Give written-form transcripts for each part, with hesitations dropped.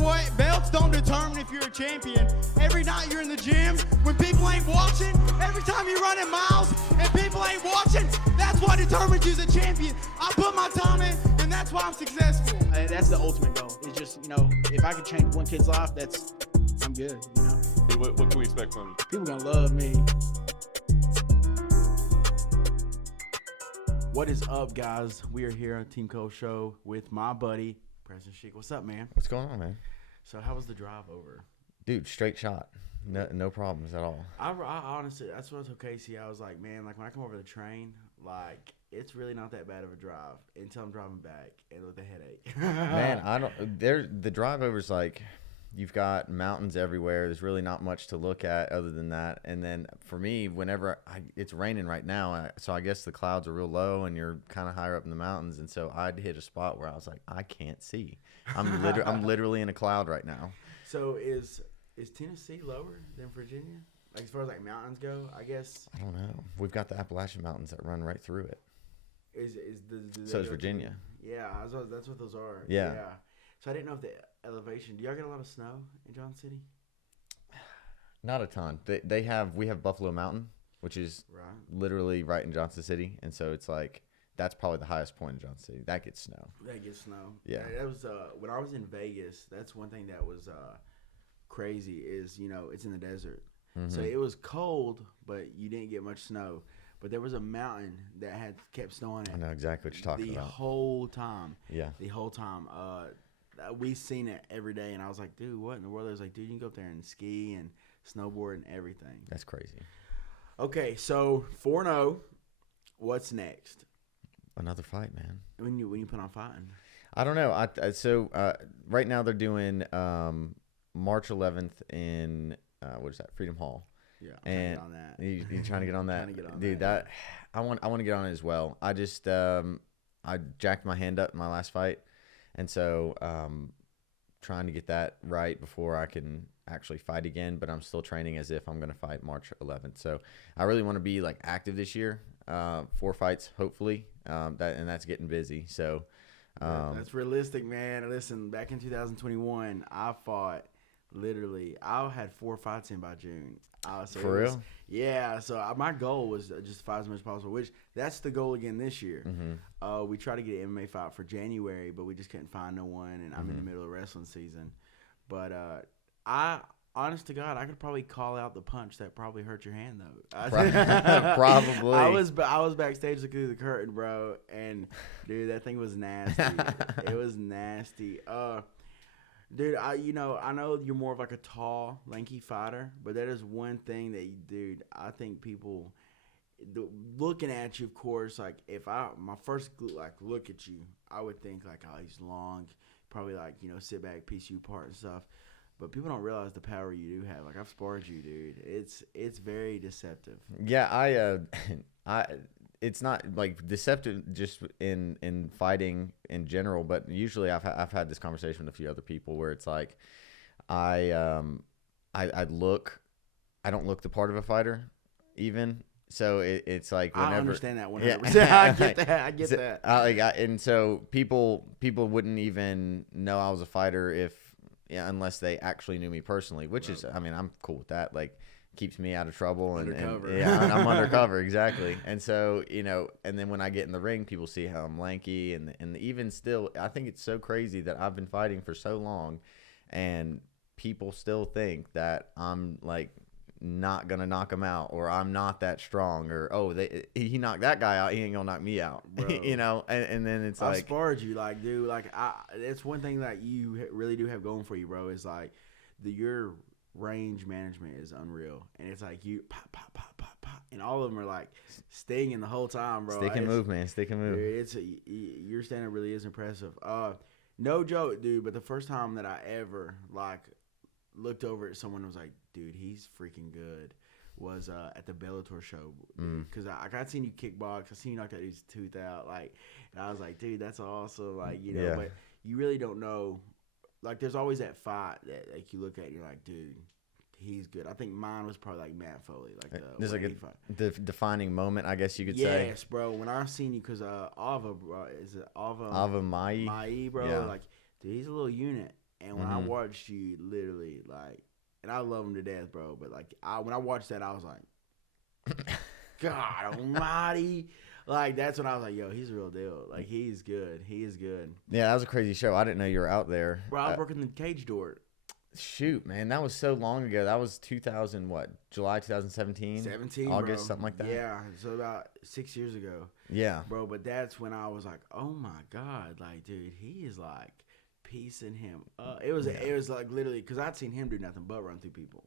what? Belts don't determine if you're a champion. Every night you're in the gym, when people ain't watching, every time you're running miles and people ain't watching, that's what determines you's a champion. I put my time in, and that's why I'm successful. That's the ultimate goal. It's just, if I could change one kid's life, I'm good, What can we expect from you? People gonna love me. What is up, guys? We are here on TeamCole show with my buddy, Preston Schick. What's up, man? What's going on, man? So how was the drive over? Dude, straight shot. No problems at all. I honestly, that's what I told Casey. I was like, man, when I come over the train, it's really not that bad of a drive until I'm driving back and with a headache. Man, the drive over's like, you've got mountains everywhere. There's really not much to look at other than that. And then for me, whenever it's raining right now, so I guess the clouds are real low and you're kind of higher up in the mountains. And so I'd hit a spot where I was like, I can't see. I'm literally in a cloud right now. So is Tennessee lower than Virginia? As far as mountains go, I guess. I don't know. We've got the Appalachian Mountains that run right through it. So is Virginia. Yeah, that's what those are. Yeah. So I didn't know if the elevation. Do y'all get a lot of snow in Johnson City? Not a ton. We have Buffalo Mountain, which is literally right in Johnson City, and so it's like that's probably the highest point in Johnson City. That gets snow. Yeah. That was when I was in Vegas. That's one thing that was crazy is it's in the desert, so it was cold, but you didn't get much snow. But there was a mountain that kept snowing. I know exactly what you're talking about. The whole time. Yeah. The whole time. We seen it every day, and I was like, dude, what in the world? I was like, dude, you can go up there and ski and snowboard and everything. That's crazy. Okay, so 4-0. What's next? Another fight, man. When you put on fighting? I don't know. So right now they're doing March 11th in what is that? Freedom Hall. Yeah, I'm trying to get on that. You trying to get on that? Trying to get on Dude, that. I want to get on it as well. I just I jacked my hand up in my last fight, and so trying to get that right before I can actually fight again. But I'm still training as if I'm going to fight March 11th. So I really want to be active this year. 4 fights, hopefully. That's getting busy. So that's realistic, man. Listen, back in 2021, I fought. Literally, I had 4 fights in by June. For real? Yeah. So my goal was just fight as much as possible. Which that's the goal again this year. Mm-hmm. We tried to get an MMA fight for January, but we just couldn't find no one. And I'm in the middle of wrestling season. But honest to God, I could probably call out the punch that probably hurt your hand though. Probably. I was backstage looking through the curtain, bro, and dude, that thing was nasty. It was nasty. Dude, I know you're more of a tall, lanky fighter, but that is one thing that, dude, I think people looking at you, of course, if my first look at you, I would think oh, he's long, probably sit back, piece you apart and stuff. But people don't realize the power you do have. I've sparred you, dude. It's very deceptive. Yeah, it's not deceptive just in fighting in general, but usually I've had this conversation with a few other people where it's I don't look the part of a fighter even. So it's whenever I understand that 100%. Yeah. I get that. And so people wouldn't even know I was a fighter unless they actually knew me personally, which is, I'm cool with that. Keeps me out of trouble and I'm undercover, exactly. And so and then when I get in the ring, people see how I'm lanky and even still, I think it's so crazy that I've been fighting for so long and people still think that I'm not gonna knock him out, or I'm not that strong, or he knocked that guy out, he ain't gonna knock me out. And then it's I sparred you, dude, it's one thing that you really do have going for you, bro, is your range management is unreal, and it's you pop, pop, pop, pop, pop, and all of them are stinging the whole time, bro. Stick and move, man. Stick and move. Dude, your stand-up really is impressive. No joke, dude. But the first time that I ever looked over at someone and was like, dude, he's freaking good, was at the Bellator show, because I got seen you kickbox. I seen you knock that dude's tooth out, and I was like, dude, that's awesome, But you really don't know. There's always that fight that you look at and you're like, dude, he's good. I think mine was probably Matt Foley, there's the defining moment, I guess you could say. Yes, bro. When I seen you, because Ava, bro, is it Ava? Ava Mai, bro. Yeah. Dude, he's a little unit. And when I watched you, literally, like, and I love him to death, bro. But like, when I watched that, I was like, God Almighty. Like, that's when I was like, yo, he's a real deal. Like, he's good. He is good. Yeah, that was a crazy show. I didn't know you were out there. Bro, I was working the cage door. Shoot, man, that was so long ago. That was 2000, what, July 2017? 17, August, bro. something like that? Yeah, so about 6 years ago. Yeah. Bro, but that's when I was like, oh, my God. Like, dude, he is, like, piecing him up. It was like, literally, because I'd seen him do nothing but run through people.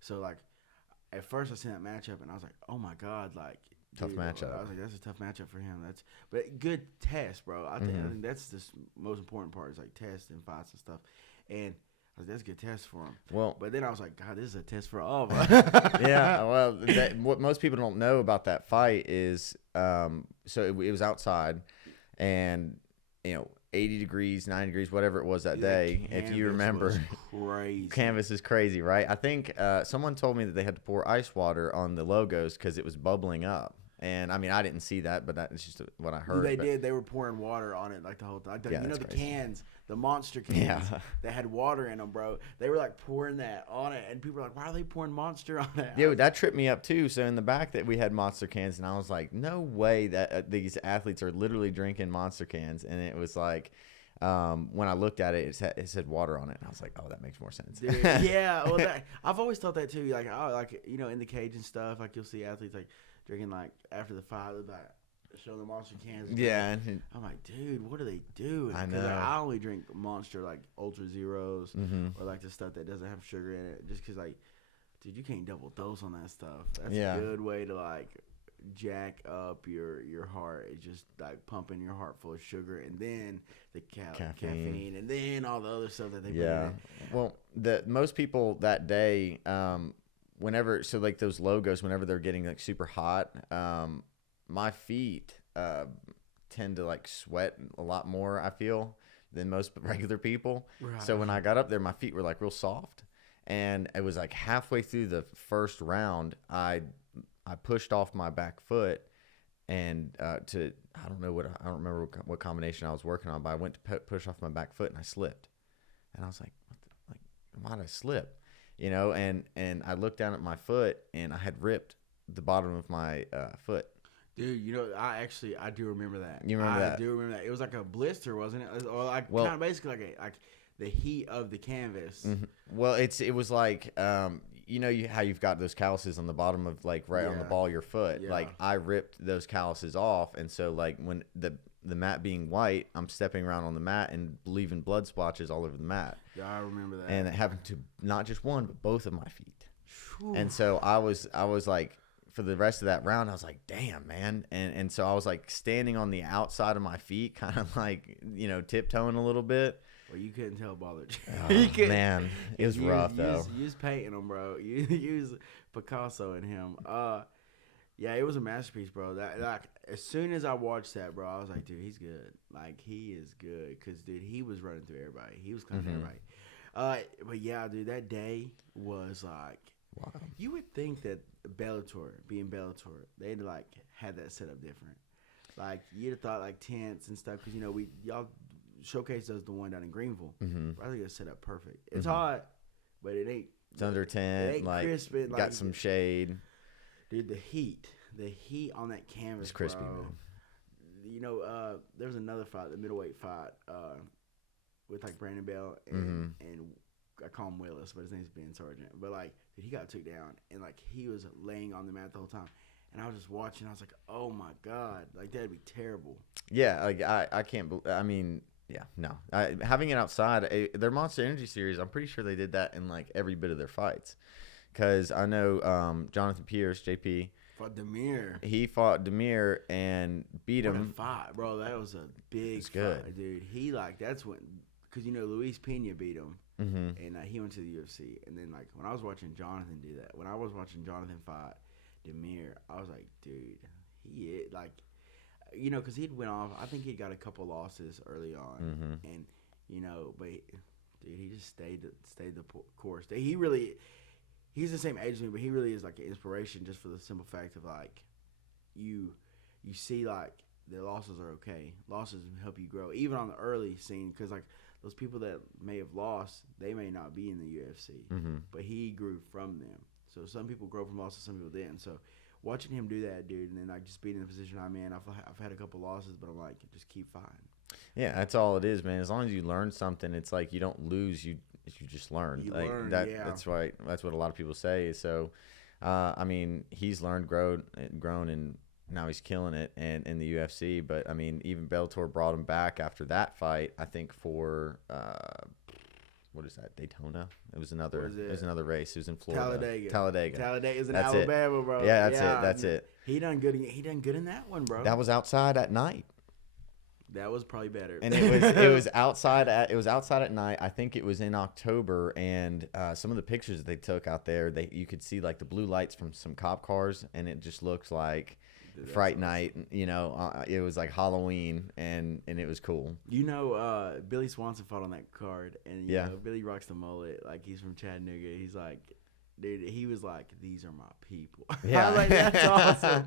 So, like, at first I seen that matchup, and I was like, oh, my God, like, Tough matchup. I was like, that's a tough matchup for him. But good test, bro. I think that's the most important part is like tests and fights and stuff. And I was like, that's a good test for him. Well, but then I was like, God, this is a test for all of us. Yeah. Well, what most people don't know about that fight is, so it was outside, and 80 degrees, 90 degrees, whatever it was that day. If you remember, crazy. Canvas is crazy, right? I think someone told me that they had to pour ice water on the logos because it was bubbling up. And I mean, I didn't see that, but that's just what I heard. They did. They were pouring water on it like the whole time. Like the crazy. Cans, the monster cans that had water in them, bro. They were like pouring that on it, and people were like, "Why are they pouring Monster on it?" Yeah, that tripped me up too. So in the back that we had Monster cans, and I was like, "No way that these athletes are literally drinking Monster cans." And it was like, when I looked at it, it said water on it, and I was like, "Oh, that makes more sense." Dude, yeah, well, I've always thought that too. Like, in the cage and stuff, like you'll see athletes like drinking like after the fight, like show the Monster cans. Yeah, I'm like, dude, what are they doing? I know. Like, I only drink Monster like Ultra Zeros or like the stuff that doesn't have sugar in it, just because like, dude, you can't double dose on that stuff. That's a good way to like jack up your heart. It's just like pumping your heart full of sugar, and then the caffeine, and then all the other stuff that they put in it. Well, most people that day, whenever like those logos, whenever they're getting like super hot, my feet tend to like sweat a lot more, I feel, than most regular people. Right. So when I got up there, my feet were like real soft, and it was like halfway through the first round, I pushed off my back foot, and I don't remember what combination I was working on, but I went to push off my back foot, and I slipped, and I was like, why did I slip? And I looked down at my foot, and I had ripped the bottom of my foot. Dude, I do remember that. You remember that? I do remember that. It was like a blister, wasn't it? Or like kind of basically like the heat of the canvas. Mm-hmm. Well, it was like how you've got those calluses on the bottom of like on the ball of your foot. Yeah. Like I ripped those calluses off, and so like when the mat being white, I'm stepping around on the mat and leaving blood splotches all over the mat. Yeah, I remember that. And it happened to not just one, but both of my feet. Whew. And so I was like, for the rest of that round, I was like, damn, man. And so I was like standing on the outside of my feet, kind of like, tiptoeing a little bit. Well, you couldn't tell bothered you. Oh, man. It was rough, though. You was painting him, bro. You was Picasso in him. Yeah, it was a masterpiece, bro. That like as soon as I watched that, bro, I was like, dude, he's good. Like, he is good. Because, dude, he was running through everybody. He was cleaning everybody. But, yeah, dude, that day was like, wow. You would think that Bellator, they'd like had that set up different. Like, you'd have thought like tents and stuff, because y'all Showcase does the one down in Greenville. I think it's set up perfect. It's hot, but it ain't. It's under tent, it ain't like crisp, got some shade. Dude, the heat on that canvas, it's crispy, bro. Man. There was another fight, the middleweight fight, with like Brandon Bell and I call him Willis, but his name's Ben Sargent. But like, dude, he got took down, and like he was laying on the mat the whole time, and I was just watching. I was like, oh my God, like that'd be terrible. Yeah, like I can't believe. I mean, yeah, no. Having it outside, their Monster Energy series, I'm pretty sure they did that in like every bit of their fights, because I know Jonathan Pierce, JP. Fought Demir. He fought Demir and beat him. What a fight, bro. That was a big fight, dude. He that's when, because Luis Pena beat him. And he went to the UFC. And then, like, when I was watching Jonathan do that, when I was watching Jonathan fight Demir, I was like, dude, he, like, because he'd went off. I think he'd got a couple losses early on. And, but, dude, he just stayed the course. He's the same age as me, but he really is, like, an inspiration just for the simple fact of, like, you see, like, the losses are okay. Losses help you grow, even on the early scene, because, like those people that may have lost, they may not be in the UFC, but he grew from them. So some people grow from losses, some people didn't. So watching him do that, dude, and then like just being in the position I'm in, I've had a couple losses, but I'm like, just keep fighting. Yeah, that's all it is, man. As long as you learn something, it's like you don't lose, you just learn. You like learn, that. yeah. That's right. That's what a lot of people say. So, I mean, he's learned, grown, and now he's killing it and in the UFC. But I mean, even Bellator brought him back after that fight. I think for what is that, Daytona? It was another race. It was in Florida. Talladega is in That's Alabama, bro. Yeah, that's it. He done good in that one, bro. That was outside at night. That was probably better. And it was outside at night. I think it was in October, and some of the pictures that they took out there, you could see like the blue lights from some cop cars, and it just looked like Fright Night. You know, it was like Halloween, and it was cool. You know, Billy Swanson fought on that card, and you know, Billy rocks the mullet like he's from Chattanooga. He's like, dude, he was like, these are my people. Yeah, I was like, that's awesome.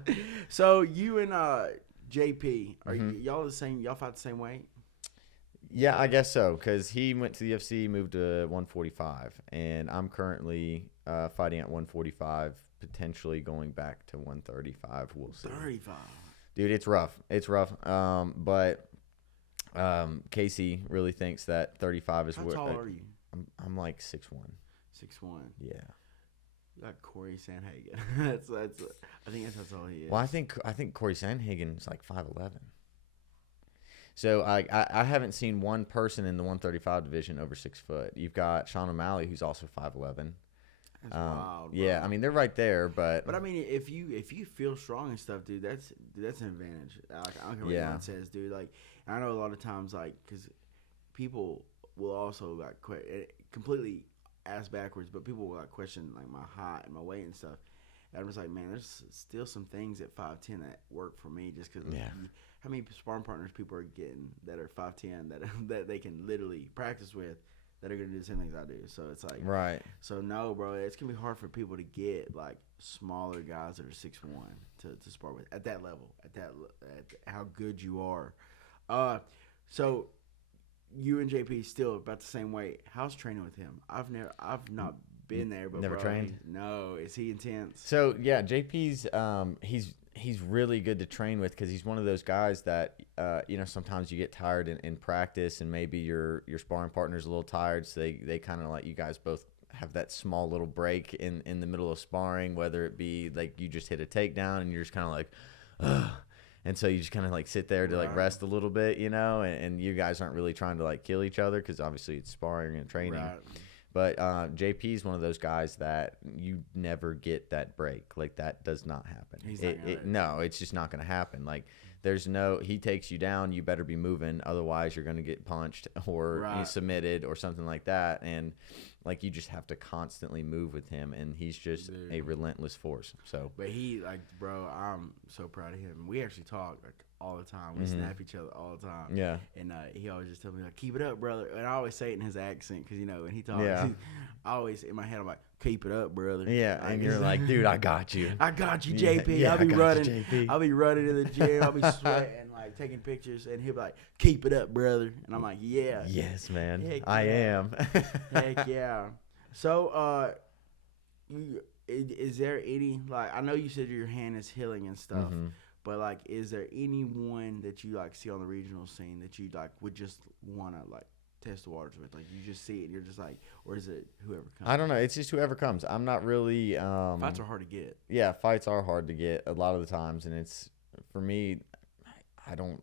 So you and JP, are y'all the same? Y'all fight the same weight? Yeah, I guess so. Because he went to the UFC, moved to 145, and I'm currently fighting at 145, potentially going back to 135. We'll see. 35. Dude, it's rough. It's rough. But Casey really thinks that 35 is How where. tall are you? I'm like 6'1". 6'1". Yeah. You got Corey Sandhagen. that's. I think that's how tall he is. Well, I think Corey Sandhagen is like 5'11". So I haven't seen one person in the 135 division over 6 foot. You've got Sean O'Malley, who's also 5'11". That's wild, bro. Yeah, I mean they're right there, but I mean if you feel strong and stuff, dude, that's an advantage. Like, I don't care what anyone says, dude. Like, I know a lot of times, like, because people will also like completely ass backwards, but people will like question like my height and my weight and stuff. And I'm just like, man, there's still some things at 5'10" that work for me, just because. How many sparring partners people are getting that are 5'10" that they can literally practice with, that are gonna do the same things I do. So it's like, right. So no, bro, it's gonna be hard for people to get like smaller guys that are 6'1" to spar with at that level, at how good you are. So you and JP still about the same weight. How's training with him? I've not been there, but never trained. No, is he intense? So yeah, JP's he's really good to train with, because he's one of those guys that you know, sometimes you get tired in practice, and maybe your sparring partner's a little tired, so they kind of let you guys both have that small little break in the middle of sparring, whether it be like you just hit a takedown and you're just kind of like, ugh. And so you just kind of like sit there to like rest a little bit, you know, and you guys aren't really trying to like kill each other, because obviously it's sparring and training. Right. But JP's one of those guys that you never get that break. Like, that does not happen. No, it's just not going to happen. Like, he takes you down, you better be moving. Otherwise, you're going to get punched or submitted or something like that. And, like, you just have to constantly move with him. And he's just a relentless force. So, but he, like, bro, I'm so proud of him. We actually talk, like, all the time. We snap each other all the time. Yeah. And he always just tells me, like, keep it up, brother. And I always say it in his accent, because, you know, when he talks, I always, in my head, I'm like, keep it up, brother. Yeah, and you're like, dude, I got you. I got you, JP. Yeah, I'll be running. I'll be running to the gym. I'll be sweating, like, taking pictures. And he'll be like, keep it up, brother. And I'm like, yeah. Yes, man. Heck I am. Heck yeah. So, is there any, like, I know you said your hand is healing and stuff. But, like, is there anyone that you, like, see on the regional scene that you, like, would just want to, like, test the waters with? Like, you just see it and you're just like, or is it whoever comes? I don't know. It's just whoever comes. I'm not really... fights are hard to get. Yeah, fights are hard to get a lot of the times. And it's, for me, I don't...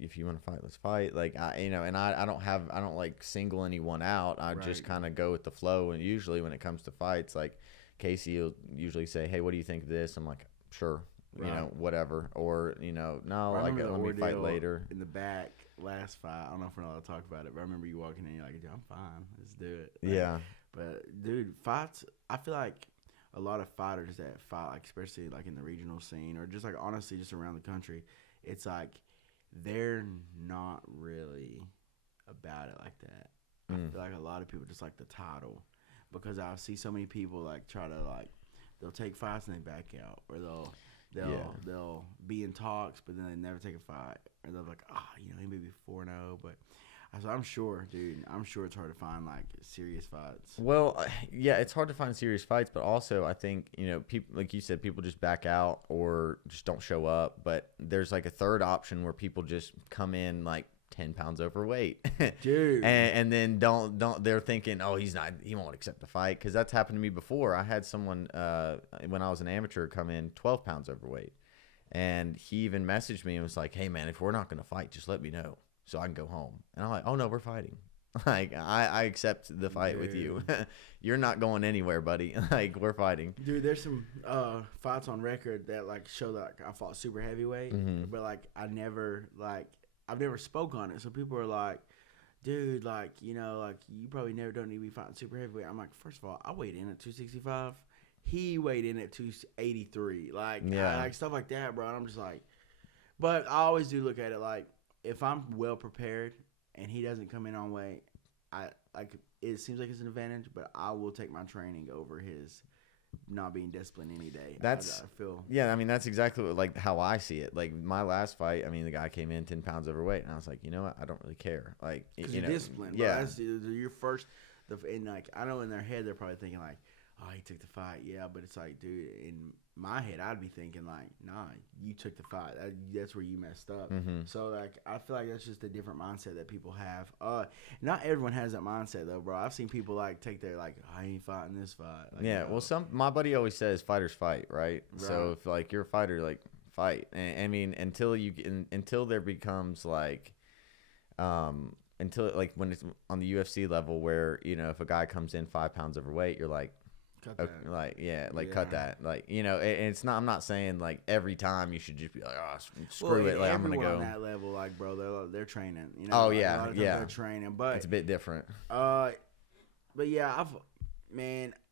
If you want to fight, let's fight. Like, I don't, like, single anyone out. I just kind of go with the flow. And usually when it comes to fights, like, Casey will usually say, hey, what do you think of this? I'm like, sure. You know, whatever. Or, you know, no, like, let me fight later. In the back, last fight, I don't know if we're allowed to talk about it, but I remember you walking in, you're like, I'm fine. Let's do it. Like, yeah. But, dude, fights, I feel like a lot of fighters that fight, like, especially, like, in the regional scene, or just, like, honestly, just around the country, it's like they're not really about it like that. I feel like a lot of people just like the title, because I see so many people, like, try to, like, they'll take fights and they back out, or they'll be in talks, but then they never take a fight, or they're like, you know, he may be 4-0, but So I'm sure, dude. I'm sure it's hard to find like serious fights. Well, yeah, it's hard to find serious fights, but also I think, people, like you said, people just back out or just don't show up. But there's like a third option where people just come in like 10 pounds overweight, Dude. and then don't they're thinking, oh, he won't accept the fight, because that's happened to me before. I had someone when I was an amateur come in 12 pounds overweight, and he even messaged me and was like, hey man, if we're not gonna fight, just let me know so I can go home. And I'm like, oh no, we're fighting. Like, I accept the fight with you. You're not going anywhere, buddy. Like, we're fighting. Dude, there's some fights on record that like show that I fought super heavyweight, but like I've never spoke on it. So people are like, dude, like, like you probably never don't need to be fighting super heavyweight. I'm like, first of all, I weighed in at 265. He weighed in at 283. Like, like stuff like that, bro. And I'm just like, but I always do look at it like, if I'm well prepared and he doesn't come in on weight, it seems like it's an advantage, but I will take my training over his not being disciplined any day. I feel. Yeah, I mean, that's exactly like how I see it. Like, my last fight, I mean, the guy came in 10 pounds overweight, and I was like, you know what? I don't really care. Like, you're disciplined. Yeah, that's your first. And like, I know in their head they're probably thinking like, oh, he took the fight. Yeah, but it's like, dude, in my head, I'd be thinking like, nah, you took the fight. That's where you messed up. So like, I feel like that's just a different mindset that people have. Not everyone has that mindset though, bro. I've seen people like take their like, I ain't fighting this fight. Like, yeah, well, my buddy always says fighters fight, right? So if like you're a fighter, like fight. And I mean, until there becomes like, until like when it's on the UFC level where if a guy comes in 5 pounds overweight, you're like, cut that. Cut that. Like, and it's not. I'm not saying like every time you should just be like, oh, screw it. Like, I'm gonna go on that level. Like, bro, they're training. Oh like, yeah. They're training, but it's a bit different. But yeah,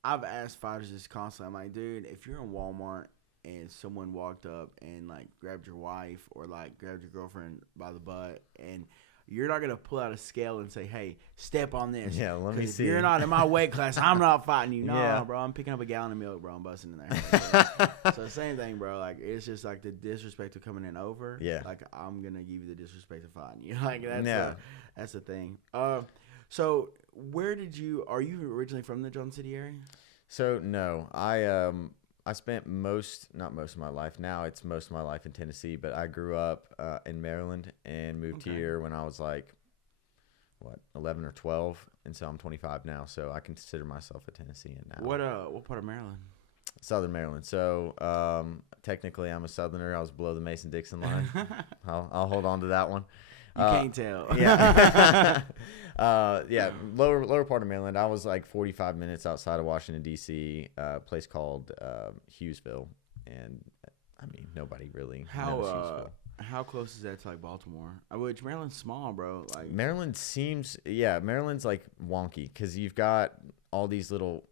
I've asked fighters this constantly. I'm like, dude, if you're in Walmart and someone walked up and like grabbed your wife or like grabbed your girlfriend by the butt, and you're not going to pull out a scale and say, hey, step on this. Yeah, let me see. If you're not in my weight class, I'm not fighting you. No, bro, I'm picking up a gallon of milk, bro. I'm busting in there. So same thing, bro. Like, it's just like the disrespect of coming in over. Yeah. Like, I'm going to give you the disrespect of fighting you. Like, that's the thing. So are you originally from the Johnson City area? So, no. I spent not most of my life. Now it's most of my life in Tennessee, but I grew up in Maryland and moved here when I was like, 11 or 12, and so I'm 25 now. So I consider myself a Tennessean now. What part of Maryland? Southern Maryland. So technically, I'm a Southerner. I was below the Mason-Dixon line. I'll hold on to that one. You can't tell. Yeah. Lower part of Maryland. I was like 45 minutes outside of Washington, D.C., a place called Hughesville. And, I mean, nobody really knows Hughesville. How close is that to, like, Baltimore? Which Maryland's small, bro. Like, Maryland's like wonky because you've got all these little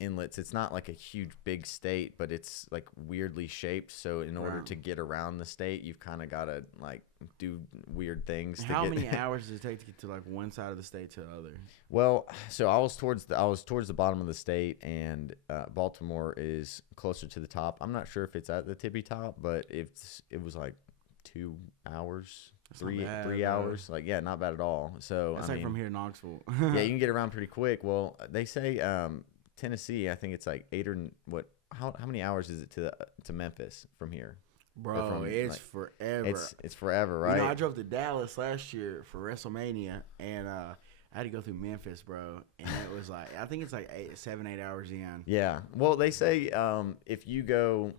inlets. It's not like a huge big state, but it's like weirdly shaped. So in order to get around the state, you've kind of got to like do weird things. How many hours does it take to get to like one side of the state to the other? Well, so I was towards the bottom of the state, and Baltimore is closer to the top. I'm not sure if it's at the tippy top, but it was like 2 hours. That's 3 hours, like not bad at all. So that's like from here to Knoxville. Yeah, you can get around pretty quick. Well, they say Tennessee, I think it's like 8 or what? How many hours is it to Memphis from here? Bro, it's like, forever. It's forever, right? I drove to Dallas last year for WrestleMania, and I had to go through Memphis, bro. And it was like, I think it's like 7-8 hours in. Yeah. Well, they say if you go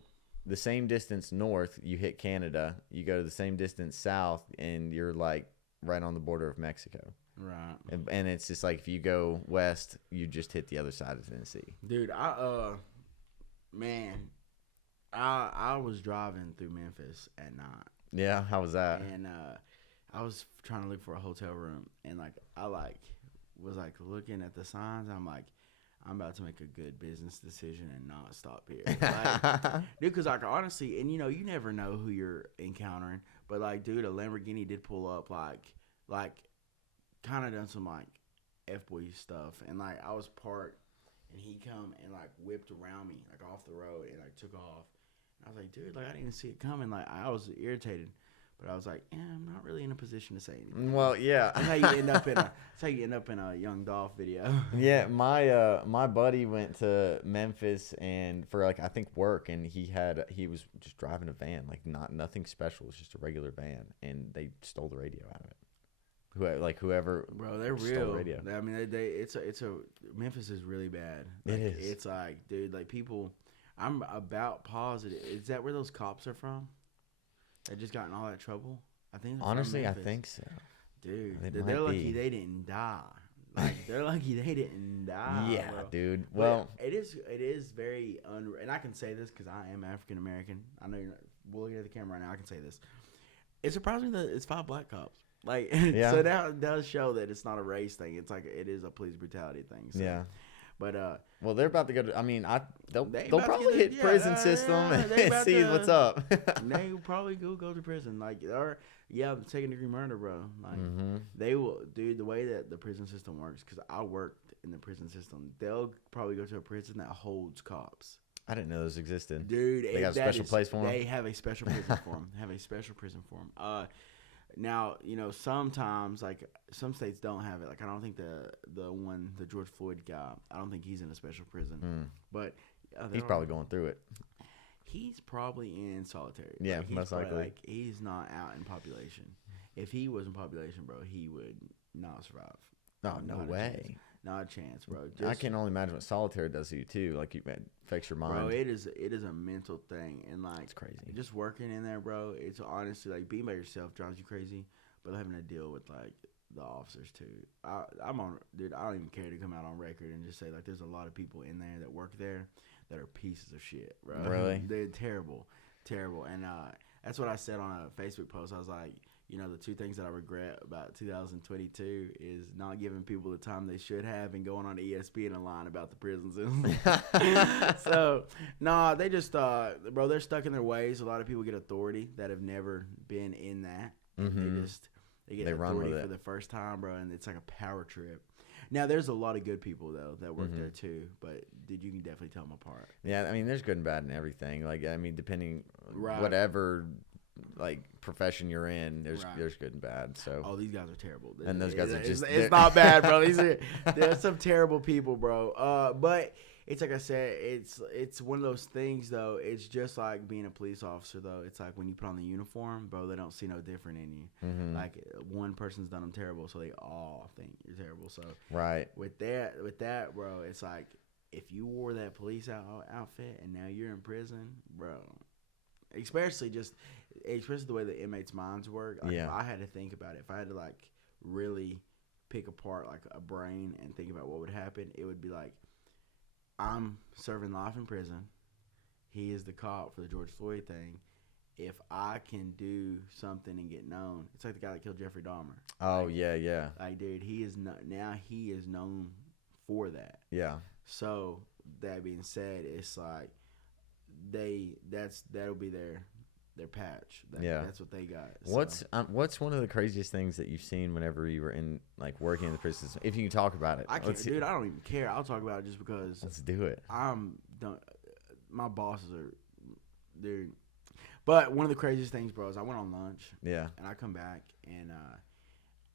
the same distance north, you hit Canada. You go the same distance south, and you're like right on the border of Mexico. Right. And it's just like if you go west, you just hit the other side of Tennessee. Dude, I was driving through Memphis at night. Yeah, how was that? And I was trying to look for a hotel room, and like I was looking at the signs. I'm like, I'm about to make a good business decision and not stop here. Like, dude, because like honestly, and you never know who you're encountering, but like, dude, a Lamborghini did pull up like kind of done some like F-boy stuff, and like I was parked, and he come and like whipped around me like off the road and like took off. And I was like, dude, like I didn't even see it coming. Like I was irritated, But I was like, I'm not really in a position to say anything. Well, yeah. That's how you end up in a. That's how you end up in a Young Dolph video. Yeah, my buddy went to Memphis and for like I think work, and he was just driving a van, like nothing special. It's just a regular van, and they stole the radio out of it. Whoever. Bro, they're stole real. the radio. I mean, it's a Memphis is really bad. It is. It's like, dude, like people. I'm about positive. Is that where those cops are from? They just got in all that trouble. I think. Honestly, I think so. Dude, It they're might lucky be. they didn't die. Like they're lucky they didn't die. Yeah, bro. dude. But Well, it is very and I can say this because I am African American. I know you're not. We're looking at the camera right now. I can say this. It surprised me that it's 5 black cops. Like, Yeah. so that does show that it's not a race thing. It's like it is a police brutality thing. So. yeah. But Well, they're about to go to. I mean, they'll They they'll about to probably get hit the- prison yeah, system yeah, they and about see to- what's up. they will probably go to prison. Like, or yeah, second degree murder, bro. Like Mm-hmm. they will, dude. The way that the prison system works, because I worked in the prison system, they'll probably go to a prison that holds cops. I didn't know those existed. Dude, They got a that special place for 'em? They have a special prison for them. Have a special prison for them. Now, sometimes like some states don't have it. Like I don't think the George Floyd guy, I don't think he's in a special prison. But He's probably going through it. he's probably in solitary. Yeah, Like, he's most probably, likely. Like he's not out in population. If he was in population, bro, he would not survive. Oh, no Not a way. chance. Not a chance, bro. I can only imagine what solitaire does to you too. Like it affects your mind. Bro, it is a mental thing, and like It's crazy. just working in there, bro. It's honestly like being by yourself drives you crazy, but having to deal with like the officers too. I'm on, dude. I don't even care to come out on record and just say like there's a lot of people in there that work there that are pieces of shit, bro. Really? They're terrible, and that's what I said on a Facebook post. I was like, the 2 things that I regret about 2022 is not giving people the time they should have and going on ESPN and lying about the prison system. So, they just, bro, they're stuck in their ways. A lot of people get authority that have never been in that. And they get They run authority with for it. the first time, bro, and it's like a power trip. Now, there's a lot of good people, though, that work there, too. But, dude, you can definitely tell them apart. Yeah, I mean, there's good and bad in everything. Like, I mean, depending Right. whatever like profession you're in, there's Right. good and bad. So Oh, these guys are terrible. And those guys are just- it's not bad, bro. There's some terrible people, bro. But it's like I said, it's one of those things, though. It's just like being a police officer, though. It's like when you put on the uniform, bro, they don't see no different in you. Mhm. Like one person's done them terrible, so they all think you're terrible. So right. with that, bro, it's like if you wore that police outfit and now you're in prison, bro. Especially the way the inmates' minds work. Like, Yeah. if I had to think about it, if I had to like really pick apart like a brain and think about what would happen, it would be like I'm serving life in prison. He is the cop for the George Floyd thing. If I can do something and get known, it's like the guy that killed Jeffrey Dahmer. Oh yeah. Like, dude, he is now he is known for that. Yeah. So that being said, it's like that'll be their patch. Yeah. That's what they got. So. What's one of the craziest things that you've seen whenever you were in like working in the prison system? If you can talk about it, I can't, dude. I don't even care. I'll talk about it just because Let's do it. my bosses are, dude. But one of the craziest things, bro, is I went on lunch. Yeah. And I come back and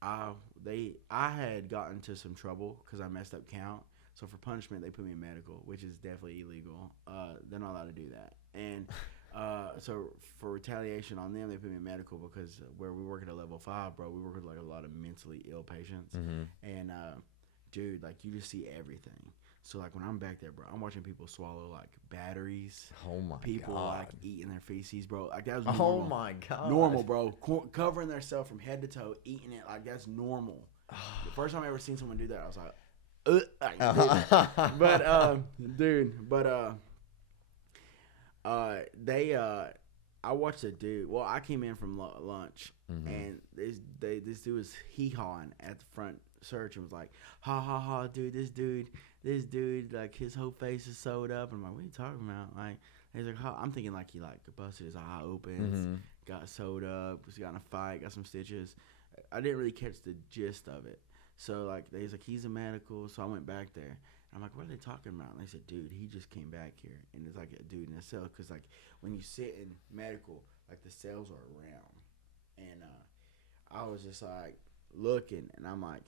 I had gotten into some trouble because I messed up count. So for punishment, they put me in medical, which is definitely illegal. They're not allowed to do that. And so for retaliation on them, they put me in medical because where we work at a level 5, bro, we work with like a lot of mentally ill patients. Mhm. And dude, like you just see everything. So like when I'm back there, bro, I'm watching people swallow like batteries. Oh my People god. like eating their feces, bro. Like that was Oh normal. my god. Normal, bro. Covering themselves from head to toe, eating it like that's normal. The first time I ever seen someone do that, I was like, I watched a dude. Well, I came in from lunch, and this dude was hee-hawing at the front search and was like, ha ha ha, dude, this dude, like his whole face is sewed up. I'm like, what are you talking about? Like, he's like, I'm thinking like he like busted his eye open, got sewed up, got in a fight, got some stitches. I didn't really catch the gist of it. So like he's like, he's in medical. So I went back there. I'm like, what are they talking about? And they said, dude, he just came back here, and it's like a dude in a cell. Cause like when you sit in medical, like the cells are round. And I was just like looking, and I'm like,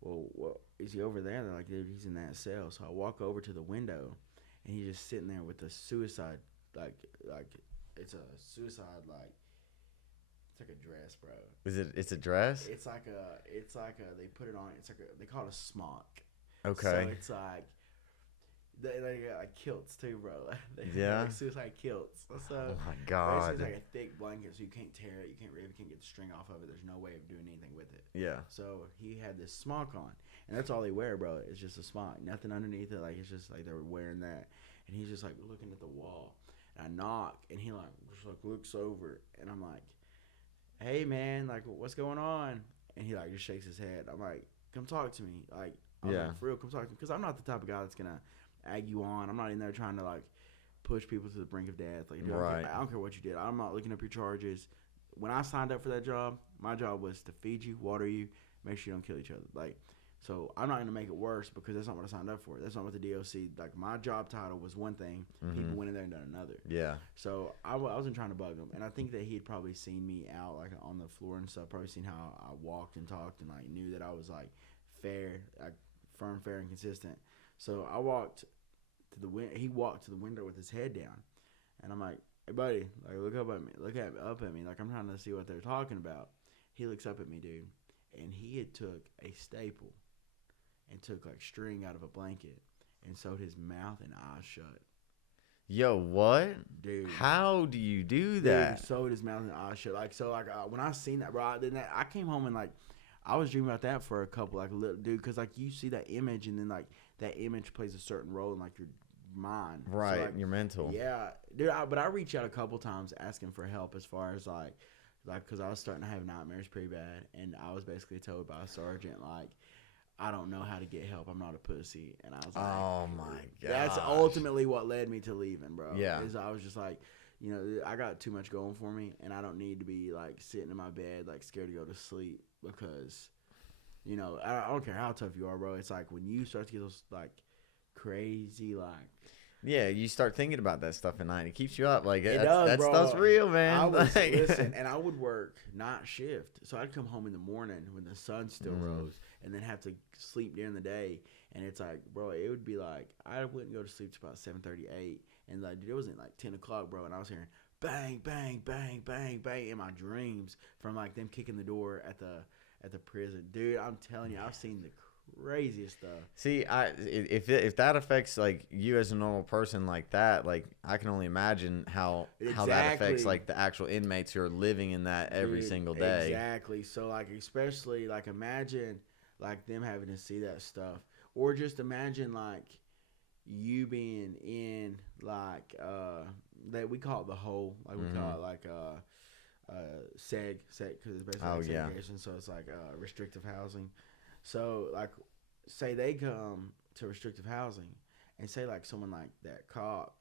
well, is he over there? They're like, dude, he's in that cell. So I walk over to the window, and he's just sitting there with a suicide, like it's a suicide, like it's like a dress, bro. Is it? It's a dress. It's like a they put it on. It's like they call it a smock. Okay. So it's like they got like kilts too, bro. They like suicide kilts. So Oh my god. it's like a thick blanket, so you can't tear it. You can't get the string off of it. There's no way of doing anything with it. Yeah. So he had this smock on, and that's all they wear, bro. It's just a smock, nothing underneath it. Like it's just like they were wearing that, and he's just like looking at the wall. And I knock, and he like just like looks over, and I'm like, "Hey man, like what's going on?" And he like just shakes his head. I'm like, "Come talk to me." Like, I'm like, for real, come talk to me, because I'm not the type of guy that's gonna egg you on. I'm not in there trying to like push people to the brink of death. Like, dude, I don't care what you did. I'm not looking up your charges. When I signed up for that job, my job was to feed you, water you, make sure you don't kill each other. Like, so I'm not gonna make it worse because that's not what I signed up for. That's not what the DOC. Like, my job title was one thing. People went in there and done another. Yeah. So I wasn't trying to bug him, and I think that he had probably seen me out like on the floor and stuff. Probably seen how I walked and talked, and like knew that I was like fair, like firm, fair, and consistent. So I walked to the window. He walked to the window with his head down, and I'm like, "Hey, buddy, like look up at me. Up at me. Like I'm trying to see what they're talking about." He looks up at me, dude, and he had took a staple and took like string out of a blanket and sewed his mouth and eyes shut. Yo, what? Dude. How do you do that? Dude, sewed his mouth and eyes shut. Like, so, like, when I seen that, bro, I came home and, like, I was dreaming about that for a couple, like, little, dude, because, like, you see that image, and then, like, that image plays a certain role in, like, your mind. Right, so, like, your mental. Yeah. Dude, but I reached out a couple times asking for help as far as, like, because I was starting to have nightmares pretty bad, and I was basically told by a sergeant, like, I don't know how to get help. I'm not a pussy. And I was like, oh my god. That's ultimately what led me to leaving, bro. Yeah. Is I was just like, you know, I got too much going for me, and I don't need to be like sitting in my bed like scared to go to sleep because, you know, I don't care how tough you are, bro. It's like when you start to get those like crazy like. Yeah, you start thinking about that stuff at night. It keeps you up. Like That stuff's real, man. I was, listen, and I would work night shift, so I'd come home in the morning when the sun still rose, and then have to sleep during the day. And it's like, bro, it would be like I wouldn't go to sleep till about 7:38, and like it wasn't like 10 o'clock, bro, and I was hearing bang, bang, bang, bang, bang in my dreams from like them kicking the door at the prison, dude. I'm telling you, I've seen the craziest stuff. See, if that affects like you as a normal person like that, like I can only imagine how that affects like the actual inmates who are living in that every single day. Exactly. So like especially like imagine like them having to see that stuff, or just imagine like you being in like that we call it the hole, like we call it like seg because it's basically like segregation. So it's like restrictive housing. So, like, say they come to restrictive housing and say, like, someone like that cop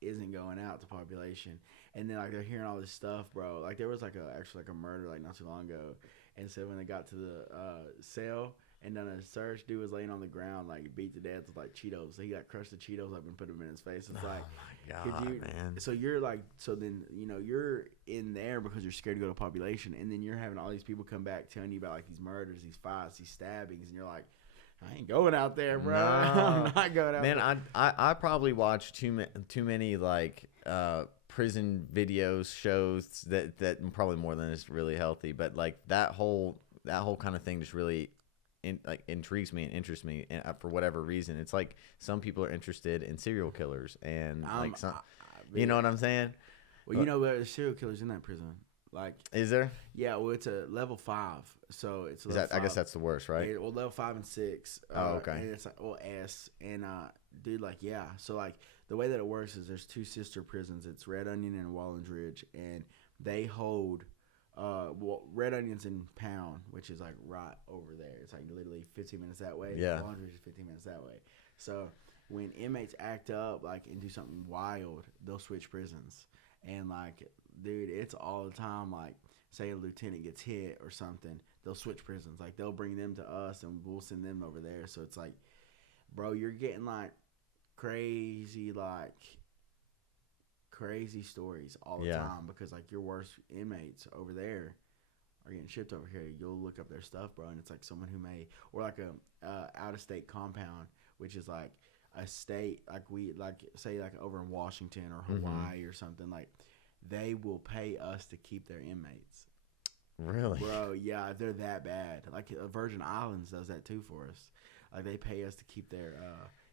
isn't going out to population. And then, like, they're hearing all this stuff, bro. Like, there was, like, actually a murder, like, not too long ago. And so when they got to the cell and done a search, dude was laying on the ground, like, beat to death with, like, Cheetos. So he got crushed the Cheetos up and put them in his face. It's like, oh, my God, man. So you're, like, so then, you know, you're in there because you're scared to go to population. And then you're having all these people come back telling you about, like, these murders, these fights, these stabbings. And you're like, I ain't going out there, bro. No. I'm not going out there. Man, I probably watched too many, like, prison videos, shows that probably more than is really healthy. But, like, that whole kind of thing just really intrigues me and interests me, and for whatever reason. It's like some people are interested in serial killers, and like some, you know what I'm saying? Well, you know, there's serial killers in that prison. Like, is there? Yeah, well, it's a level 5, so it's level 5. I guess that's the worst, right? Yeah, well, level 5 and 6. Oh, okay. And it's like S, and dude, like, yeah. So like the way that it works is there's 2 sister prisons. It's Red Onion and Wallens Ridge, and they hold. Red Onion's in Pound, which is like right over there. It's like literally 15 minutes that way. Yeah. Wallens Ridge is 15 minutes that way. So when inmates act up, like, and do something wild, they'll switch prisons. And like, dude, it's all the time. Like, say a lieutenant gets hit or something, they'll switch prisons. Like, they'll bring them to us, and we'll send them over there. So it's like, bro, you're getting like crazy stories all the time, because like your worst inmates over there are getting shipped over here, you'll look up their stuff, bro, and it's like someone who may, or like a out of state compound, which is like a state like say like over in Washington or Hawaii or something, like they will pay us to keep their inmates. Really? Bro, yeah, they're that bad. Like Virgin Islands does that too for us. Like they pay us to keep their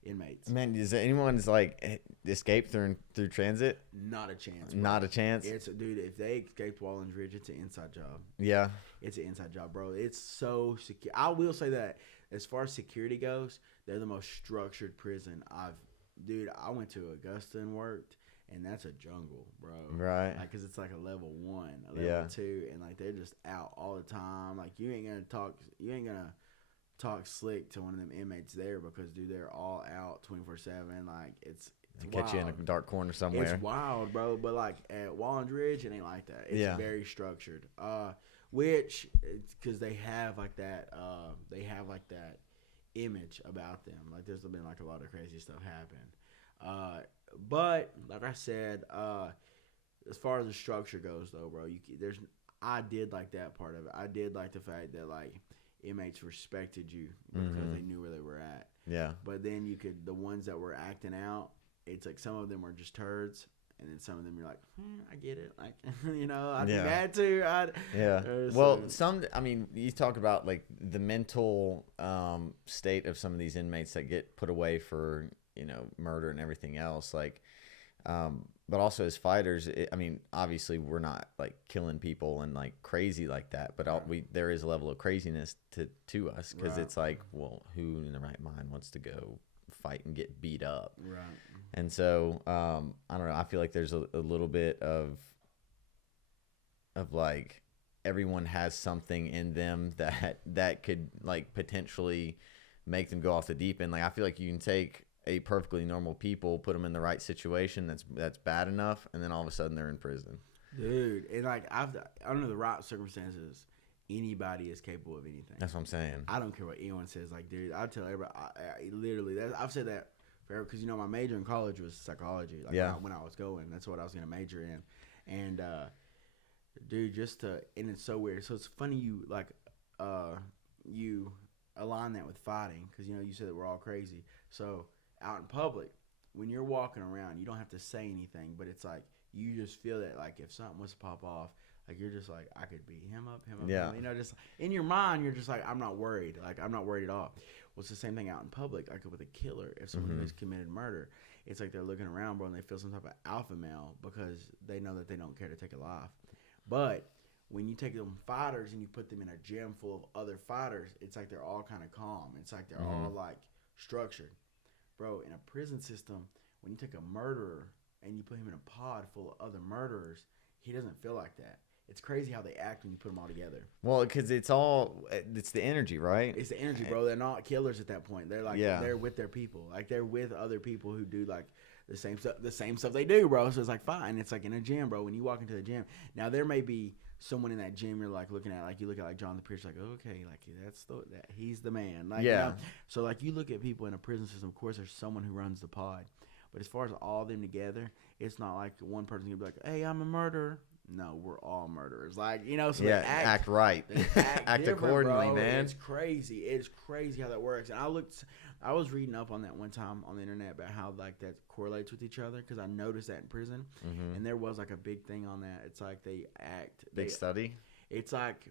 inmates. Man, does anyone's like escape through transit? Not a chance. Bro. Not a chance. It's dude. If they escaped Wallen's Ridge, it's an inside job. Yeah, it's an inside job, bro. It's so secure. I will say that as far as security goes, they're the most structured prison Dude, I went to Augusta and worked, and that's a jungle, bro. Right. Like, cause it's like a level 1, a level 2, and like they're just out all the time. Like you ain't gonna talk slick to one of them inmates there because dude, they're all out 24/7. Like it's catch you in a dark corner somewhere. It's wild, bro. But like at Wallen's Ridge, it ain't like that. It's very structured. Which because they have like that. They have like that image about them. Like there's been like a lot of crazy stuff happen. But like I said, as far as the structure goes, though, bro, I did like that part of it. I did like the fact that like inmates respected you because they knew where they were at. Yeah. But then the ones that were acting out, it's like some of them were just turds, and then some of them you're like, I get it. Like, I'd be mad too. Well, you talk about like the mental state of some of these inmates that get put away for, murder and everything else. Like, but also as fighters, obviously we're not like killing people and like crazy like that, but there is a level of craziness to us because it's like, well, who in the right mind wants to go fight and get beat up? Right. And so, I don't know. I feel like there's a little bit of like everyone has something in them that could like potentially make them go off the deep end. Like I feel like you can take a perfectly normal people, put them in the right situation that's bad enough, and then all of a sudden they're in prison. Dude, and like under the right circumstances, anybody is capable of anything. That's what I'm saying. I don't care what anyone says. Like, dude, I tell everybody, I've said that forever because my major in college was psychology. Like when I was going, that's what I was gonna major in, and dude, and it's so weird. So it's funny you align that with fighting because you said that we're all crazy. So out in public, when you're walking around, you don't have to say anything, but it's like you just feel that like if something was to pop off, like you're just like I could beat him up. Yeah. Just in your mind, you're just like I'm not worried. Like I'm not worried at all. Well, it's the same thing out in public, like with a killer. If someone has committed murder, it's like they're looking around, bro, and they feel some type of alpha male because they know that they don't care to take a life. But when you take them fighters and you put them in a gym full of other fighters, it's like they're all kind of calm. It's like they're all like structured. Bro, in a prison system, when you take a murderer and you put him in a pod full of other murderers, he doesn't feel like that. It's crazy how they act when you put them all together. Well, because it's the energy, right? It's the energy, bro. They're not killers at that point. They're like, they're with their people. Like, they're with other people who do, like, the same stuff they do, bro. So it's like, fine. It's like in a gym, bro. When you walk into the gym, now there may be someone in that gym you're like looking at, like you look at like Jonathan Pierce, like, okay, like he's the man. Like, So like you look at people in a prison system, of course there's someone who runs the pod. But as far as all of them together, it's not like one person can be like, hey, I'm a murderer. No, we're all murderers. Like, so they act right. They act accordingly, bro. Man. It's crazy. It's crazy how that works. And I was reading up on that one time on the internet about how like that correlates with each other because I noticed that in prison, and there was like a big thing on that. It's like they act. Big study. It's like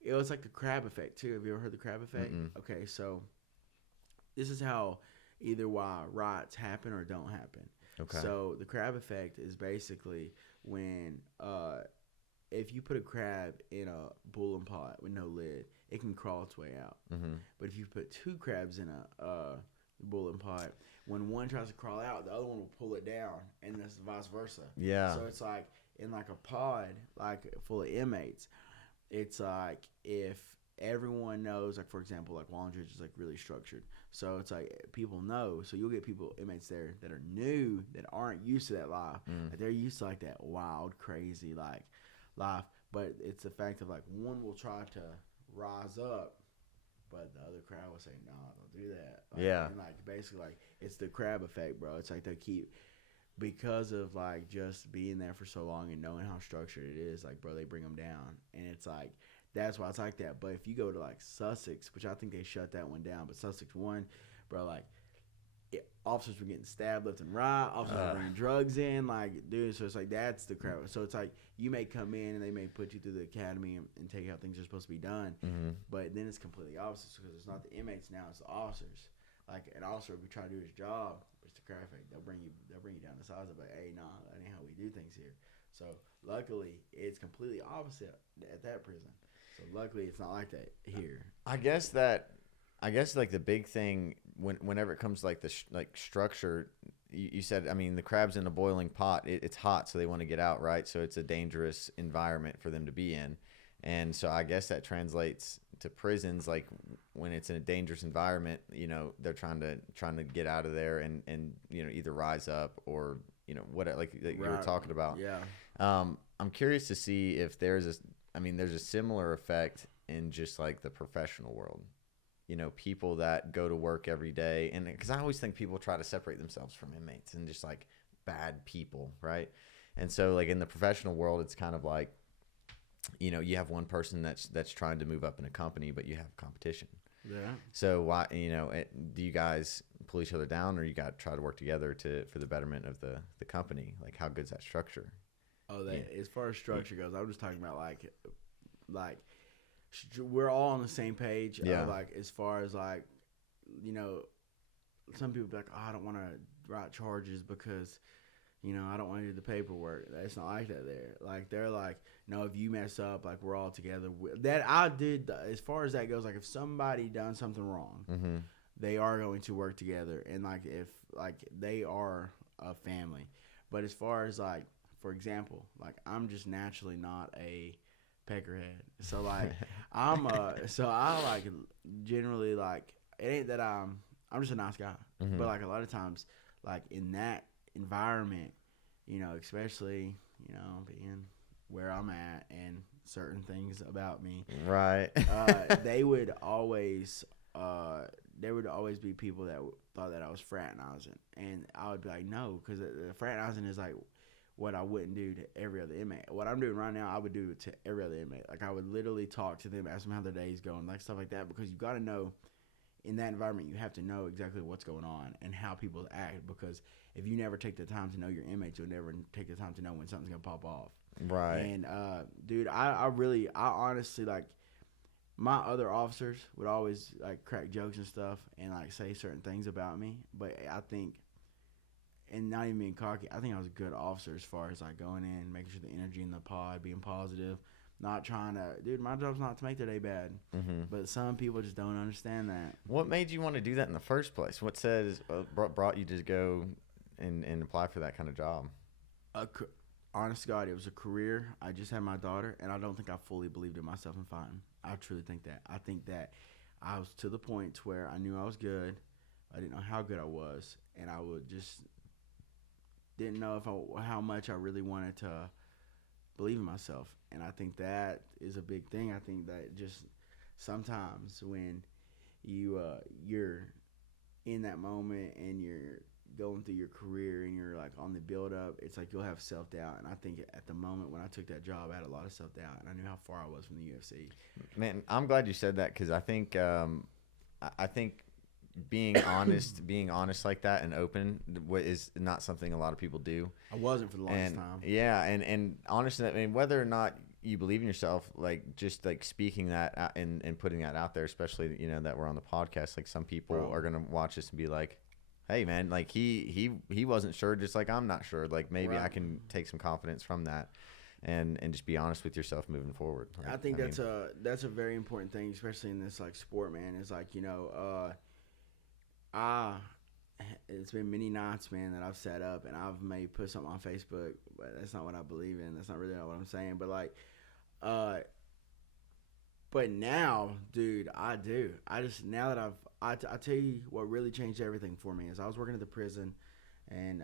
it was like the crab effect too. Have you ever heard the crab effect? Mm-mm. Okay, so this is how either why riots happen or don't happen. Okay. So the crab effect is basically when if you put a crab in a bullet pot with no lid, it can crawl its way out. Mm-hmm. But if you put two crabs in a bullet pot, when one tries to crawl out, the other one will pull it down, and that's vice versa. Yeah. So it's like in like a pod, like full of inmates. It's like if everyone knows, like for example, like Wallen's Ridge is like really structured. So it's like people know. So you'll get inmates there that are new, that aren't used to that life. Like they're used to like that wild, crazy like life. But it's the fact of like one will try to rise up, but the other crowd will say, "No, don't do that." Like, and like basically like it's the crab effect, bro. It's like they keep because of like just being there for so long and knowing how structured it is, like bro, they bring them down, and it's like that's why it's like that. But if you go to like Sussex, which I think they shut that one down, but Sussex one, bro, like officers were getting stabbed left and right, officers were bringing drugs in, like dude. So it's like that's the crap. So it's like you may come in and they may put you through the academy and tell you how things are supposed to be done, but then it's completely opposite because it's not the inmates now, it's the officers. Like an officer would try to do his job, it's the crap. They'll bring you down the sides of it. Hey, nah, that ain't how we do things here. So luckily, it's completely opposite at that prison. So luckily, it's not like that here. I guess like the big thing whenever it comes to like the like structure, you said, I mean, the crab's in a boiling pot. It's hot, so they want to get out, right? So it's a dangerous environment for them to be in, and so I guess that translates to prisons. Like when it's in a dangerous environment, you know, they're trying to get out of there and you know, either rise up or you know what like you were talking about. Yeah. I'm curious to see if there's a similar effect in just like the professional world. You know, people that go to work every day, and because I always think people try to separate themselves from inmates and just like bad people, right? And so like in the professional world, it's kind of like, you know, you have one person that's trying to move up in a company, but you have competition. Yeah. So why, you know, do you guys pull each other down, or you got to try to work together for the betterment of the company? Like how good's that structure? Oh, as far as structure goes, I'm just talking about like we're all on the same page. Yeah. Like as far as like, you know, some people be like, oh, I don't want to write charges because, you know, I don't want to do the paperwork. It's not like that there. Like they're like, no, if you mess up, like we're all together. That I did. As far as that goes, like if somebody done something wrong, they are going to work together, and like if like they are a family. But as far as like, for example, like I'm just naturally not a peckerhead. So like so I like generally like it ain't that I'm just a nice guy. But like a lot of times like in that environment, you know, especially, you know, being where I'm at and certain things about me. Right. They would always be people that thought that I was fraternizing, and I would be like, no, because the fraternizing is like what I wouldn't do to every other inmate. What I'm doing right now, I would do to every other inmate. Like I would literally talk to them, ask them how their day's going, like stuff like that, because you got to know in that environment, you have to know exactly what's going on and how people act, because if you never take the time to know your inmates, you'll never take the time to know when something's going to pop off. Right. And, dude, I honestly, like, my other officers would always, like, crack jokes and stuff and, like, say certain things about me. But I think, and not even being cocky, I think I was a good officer as far as, like, going in, making sure the energy in the pod, being positive, not trying to, dude, my job's not to make their day bad. But some people just don't understand that. What made you want to do that in the first place? What brought you to go and apply for that kind of job? Honest to God, it was a career. I just had my daughter, and I don't think I fully believed in myself in fighting. I truly think that. I think that I was to the point where I knew I was good. I didn't know how good I was, and I would just didn't know how much I really wanted to believe in myself. And I think that is a big thing. I think that just sometimes when you're in that moment and you're going through your career and you're like on the build up, it's like you'll have self-doubt. And I think at the moment when I took that job, I had a lot of self-doubt, and I knew how far I was from the UFC. Man, I'm glad you said that, because I think being honest like that and open is not something a lot of people do. I wasn't for the longest time. Yeah, and honestly, I mean, whether or not you believe in yourself, like just like speaking that out and putting that out there, especially, you know, that we're on the podcast, like some people are gonna watch this and be like, hey man, like he wasn't sure, just like I'm not sure, like maybe I can take some confidence from that and just be honest with yourself moving forward. Like, I think that's a very important thing, especially in this like sport, man. Is like, you know, it's been many nights, man, that I've sat up and I've maybe put something on Facebook, but that's not what I believe in. That's not really what I'm saying. But like, but now, dude, I do. Now that I tell you what really changed everything for me is I was working at the prison, and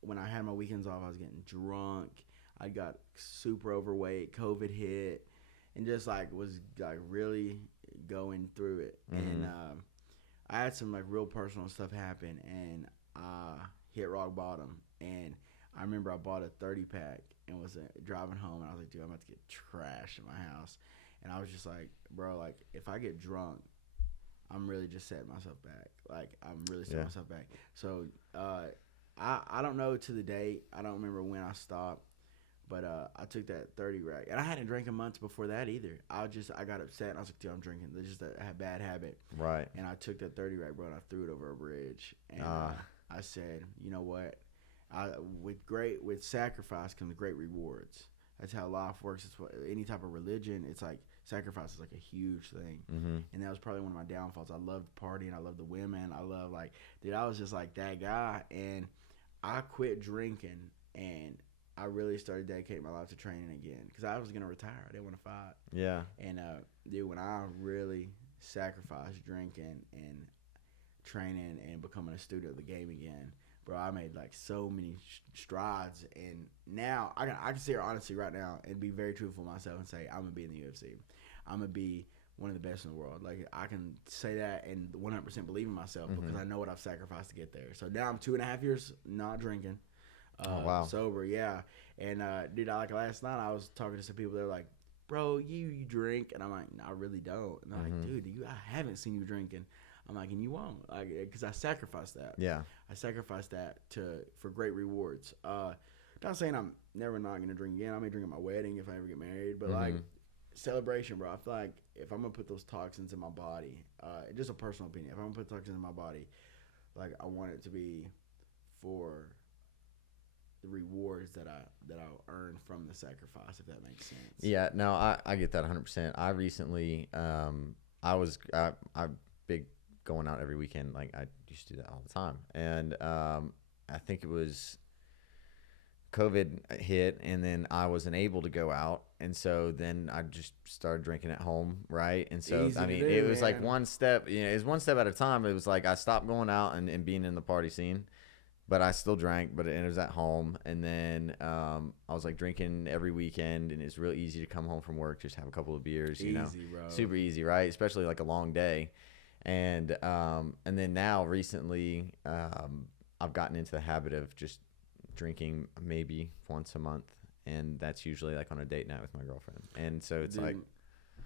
when I had my weekends off, I was getting drunk. I got super overweight. COVID hit, and just like was like really going through it. And I had some like real personal stuff happen, and I hit rock bottom, and I remember I bought a 30-pack and was driving home, and I was like, dude, I'm about to get trashed in my house, and I was just like, bro, like if I get drunk, I'm really just setting myself back. Like I'm really setting myself back. So I don't know to the date. I don't remember when I stopped. But I took that 30 rack, and I hadn't drank in months before that either. I got upset, and I was like, dude, I'm drinking. It's just a bad habit. Right. And I took that 30 rack, bro, and I threw it over a bridge. And I said, you know what? With sacrifice comes great rewards. That's how life works. It's what any type of religion. It's like sacrifice is like a huge thing. Mm-hmm. And that was probably one of my downfalls. I loved partying. I loved the women. I love dude, I was just like that guy. And I quit drinking, and I really started dedicating my life to training again because I was going to retire. I didn't want to fight. Yeah. And, dude, when I really sacrificed drinking and training and becoming a student of the game again, bro, I made like so many strides. And now I can say it honestly right now and be very truthful to myself and say I'm going to be in the UFC. I'm going to be one of the best in the world. Like I can say that and 100% believe in myself because I know what I've sacrificed to get there. So now I'm 2.5 years not drinking. Sober, yeah. And dude, last night I was talking to some people. They're like, "Bro, you drink?" And I'm like, "No, I really don't." And they're like, "Dude, I haven't seen you drinking." I'm like, "And you won't, like, because I sacrificed that. Yeah, I sacrificed that for great rewards. Not saying I'm never not gonna drink again. I may drink at my wedding if I ever get married, but like celebration, bro. I feel like if I'm gonna put those toxins in my body, just a personal opinion. If I'm gonna put toxins in my body, like I want it to be for the rewards that I'll earn from the sacrifice, if that makes sense. Yeah, no, I get that 100%. I recently, I big going out every weekend. Like I used to do that all the time. And I think it was COVID hit, and then I wasn't able to go out. And so then I just started drinking at home, right? And so, Easy I mean, to do, it was man. like one step, it was one step at a time. It was like I stopped going out and being in the party scene. But I still drank, but it was at home. And then I was like drinking every weekend, and it's real easy to come home from work, just have a couple of beers, Easy, bro. Super easy, right? Especially like a long day. And then now recently, I've gotten into the habit of just drinking maybe once a month, and that's usually like on a date night with my girlfriend. And so it's like,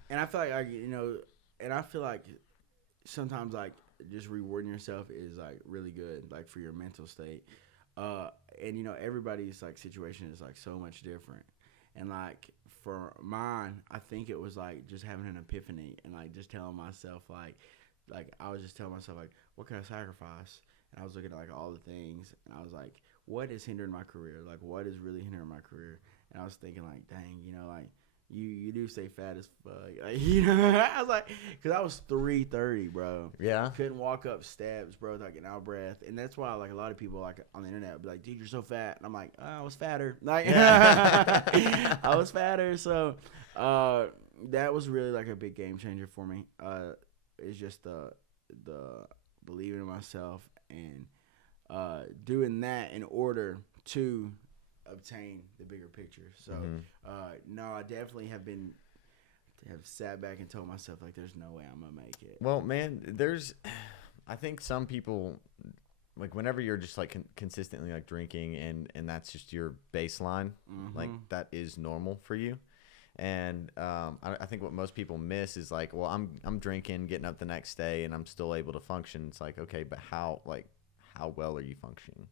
and I feel like and I feel like sometimes like just rewarding yourself is like really good, like for your mental state. And everybody's like situation is like so much different. And like for mine, I think it was like just having an epiphany and like just telling myself like I was just telling myself like, what can I sacrifice? And I was looking at like all the things, and I was like, what is hindering my career? Like what is really hindering my career? And I was thinking like, dang, like you do stay fat as fuck. Like, I was like, because I was 330, bro. Yeah. Couldn't walk up steps, bro, without getting out of breath. And that's why, like, a lot of people, like, on the internet would be like, dude, you're so fat. And I'm like, oh, I was fatter. Like, I was fatter. So that was really, like, a big game changer for me. It's just the believing in myself and doing that in order to obtain the bigger picture. So no, I definitely have sat back and told myself like there's no way I'm gonna make it. Well, man, I think some people, like whenever you're just like consistently like drinking and that's just your baseline, like that is normal for you. And I think what most people miss is like, well, I'm drinking, getting up the next day, and I'm still able to function. It's like, okay, but how well are you functioning?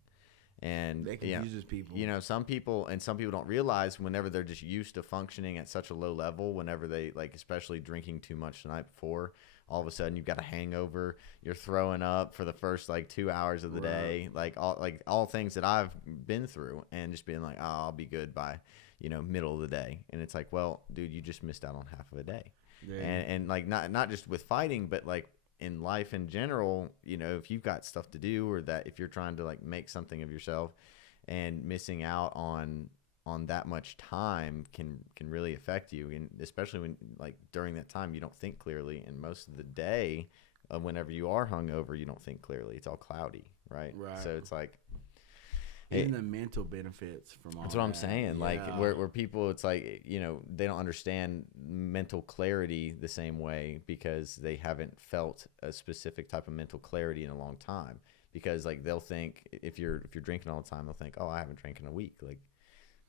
And that confuses people. Some people don't realize whenever they're just used to functioning at such a low level, whenever they like, especially drinking too much the night before, all of a sudden you've got a hangover, you're throwing up for the first like 2 hours of the day, like all things that I've been through, and just being like, oh, I'll be good by middle of the day. And it's like, well, dude, you just missed out on half of a day. Yeah. And like not just with fighting, but like in life in general, if you've got stuff to do, or that if you're trying to like make something of yourself, and missing out on that much time can really affect you. And especially when like during that time you don't think clearly, and most of the day whenever you are hungover, you don't think clearly. It's all cloudy, right? So it's like, even the mental benefits from all that's what I'm saying. Yeah. Like where people, it's like, they don't understand mental clarity the same way because they haven't felt a specific type of mental clarity in a long time. because like they'll think if you're drinking all the time, they'll think, oh, I haven't drank in a week, like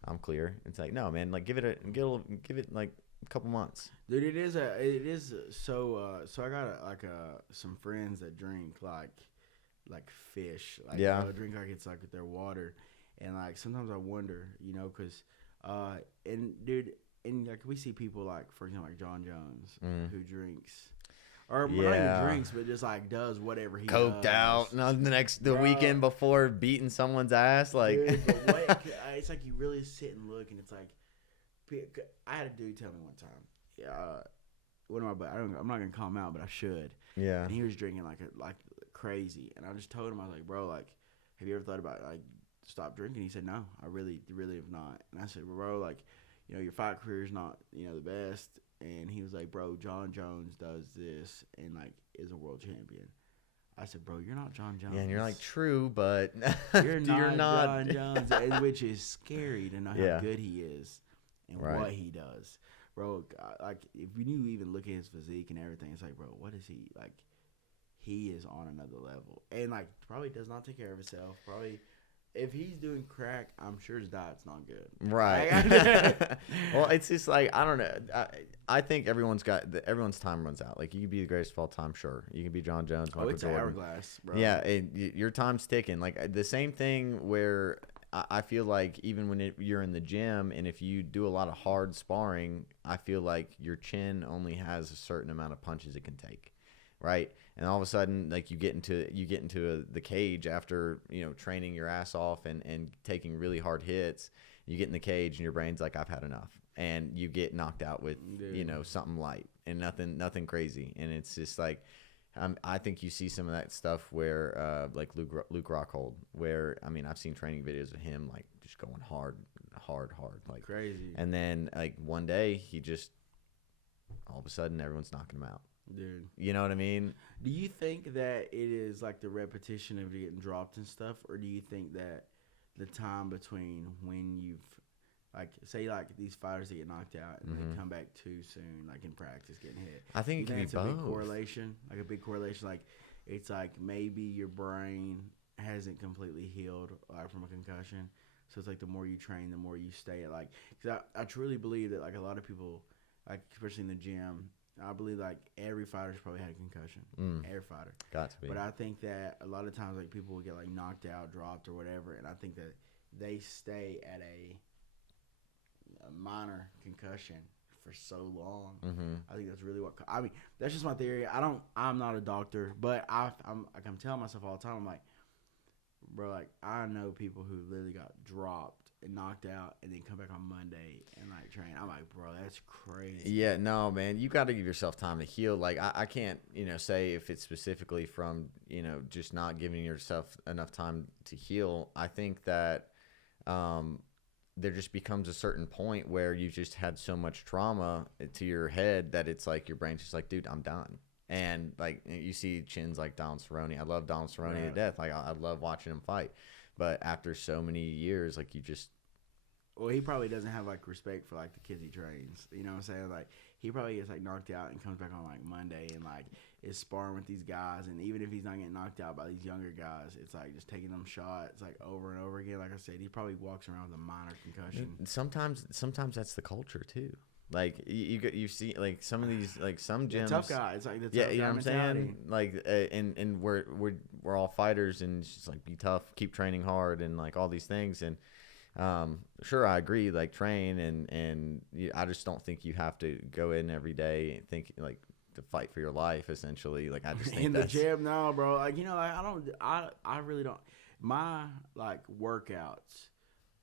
I'm clear. It's like, no, man, like give it like a couple months. Dude, it is so I got some friends that drink like fish, like Yeah. they'll drink like it's like their water, and like sometimes I wonder, because and dude, and like we see people like, for example, like John Jones who drinks. Or not even drinks, but just like does whatever he coked does. out. No, the weekend before beating someone's ass, like. Dude, but it's like you really sit and look, and it's like, I had a dude tell me one time, what am I? I'm not gonna call him out, but I should. Yeah. And he was drinking like crazy, and I just told him, I was like, bro, like, have you ever thought about like stop drinking? He said, no, I really have not. And I said, bro, like, your fight career is not the best. And he was like, bro, John Jones does this and, like, is a world champion. I said, bro, you're not John Jones. Yeah, and you're like, true, but you're not John Jones, which is scary to know how good he is and what he does. Bro, like, if you even look at his physique and everything, it's like, bro, what is he? Like, he is on another level. And, like, probably does not take care of himself. Probably... If he's doing crack, I'm sure his diet's not good. Right. Well, it's just like, I don't know. I think everyone's time runs out. Like, you can be the greatest of all time, sure. You can be John Jones, Michael it's Jordan. Hourglass, bro. Yeah, your time's ticking. Like, the same thing where I feel like even when you're in the gym and if you do a lot of hard sparring, I feel like your chin only has a certain amount of punches it can take. Right, and all of a sudden, like you get into the cage after training your ass off and taking really hard hits. You get in the cage and your brain's like, I've had enough, and you get knocked out with something light and nothing crazy. And it's just like, I think you see some of that stuff where like Luke Rockhold, where I've seen training videos of him like just going hard, like crazy, and then like one day he just all of a sudden everyone's knocking him out. Dude, you know what I mean? Do you think that it is like the repetition of getting dropped and stuff, or do you think that the time between when you've like say like these fighters that get knocked out and they come back too soon, like in practice getting hit? I think it can be both. A big correlation, like a big correlation. Like it's like maybe your brain hasn't completely healed from a concussion, so it's like the more you train, the more you stay at like. Because I truly believe that like a lot of people, like especially in the gym. I believe like every fighter's probably had a concussion. Every fighter. Got to be. But I think that a lot of times like people will get like knocked out, dropped, or whatever, and I think that they stay at a minor concussion for so long. I think that's really what. That's just my theory. I'm not a doctor, but I'm telling myself all the time. I'm like, bro, like I know people who literally got dropped and knocked out and then come back on Monday and like train. I'm like, bro, that's crazy. Yeah, no, man, you got to give yourself time to heal. Like I can't, say if it's specifically from, just not giving yourself enough time to heal. I think that there just becomes a certain point where you've just had so much trauma to your head that it's like your brain's just like, dude, I'm done. And like you see chins like Donald Cerrone. I love Donald Cerrone to death. Like I love watching him fight. But after so many years, like you just. Well, he probably doesn't have like respect for like the kids he trains. You know what I'm saying? Like he probably gets like knocked out and comes back on like Monday and like is sparring with these guys. And even if he's not getting knocked out by these younger guys, it's like just taking them shots like over and over again. Like I said, he probably walks around with a minor concussion. Sometimes that's the culture too. Like you see like some of these like some gyms, tough guy. It's like the tough guy you know what I'm mentality. saying? Like and we're all fighters and it's just like be tough, keep training hard, and like all these things. And sure, I agree. Like train and I just don't think you have to go in every day and think like to fight for your life. Essentially, like I just think in the gym, no, bro. Like I really don't. My like workouts,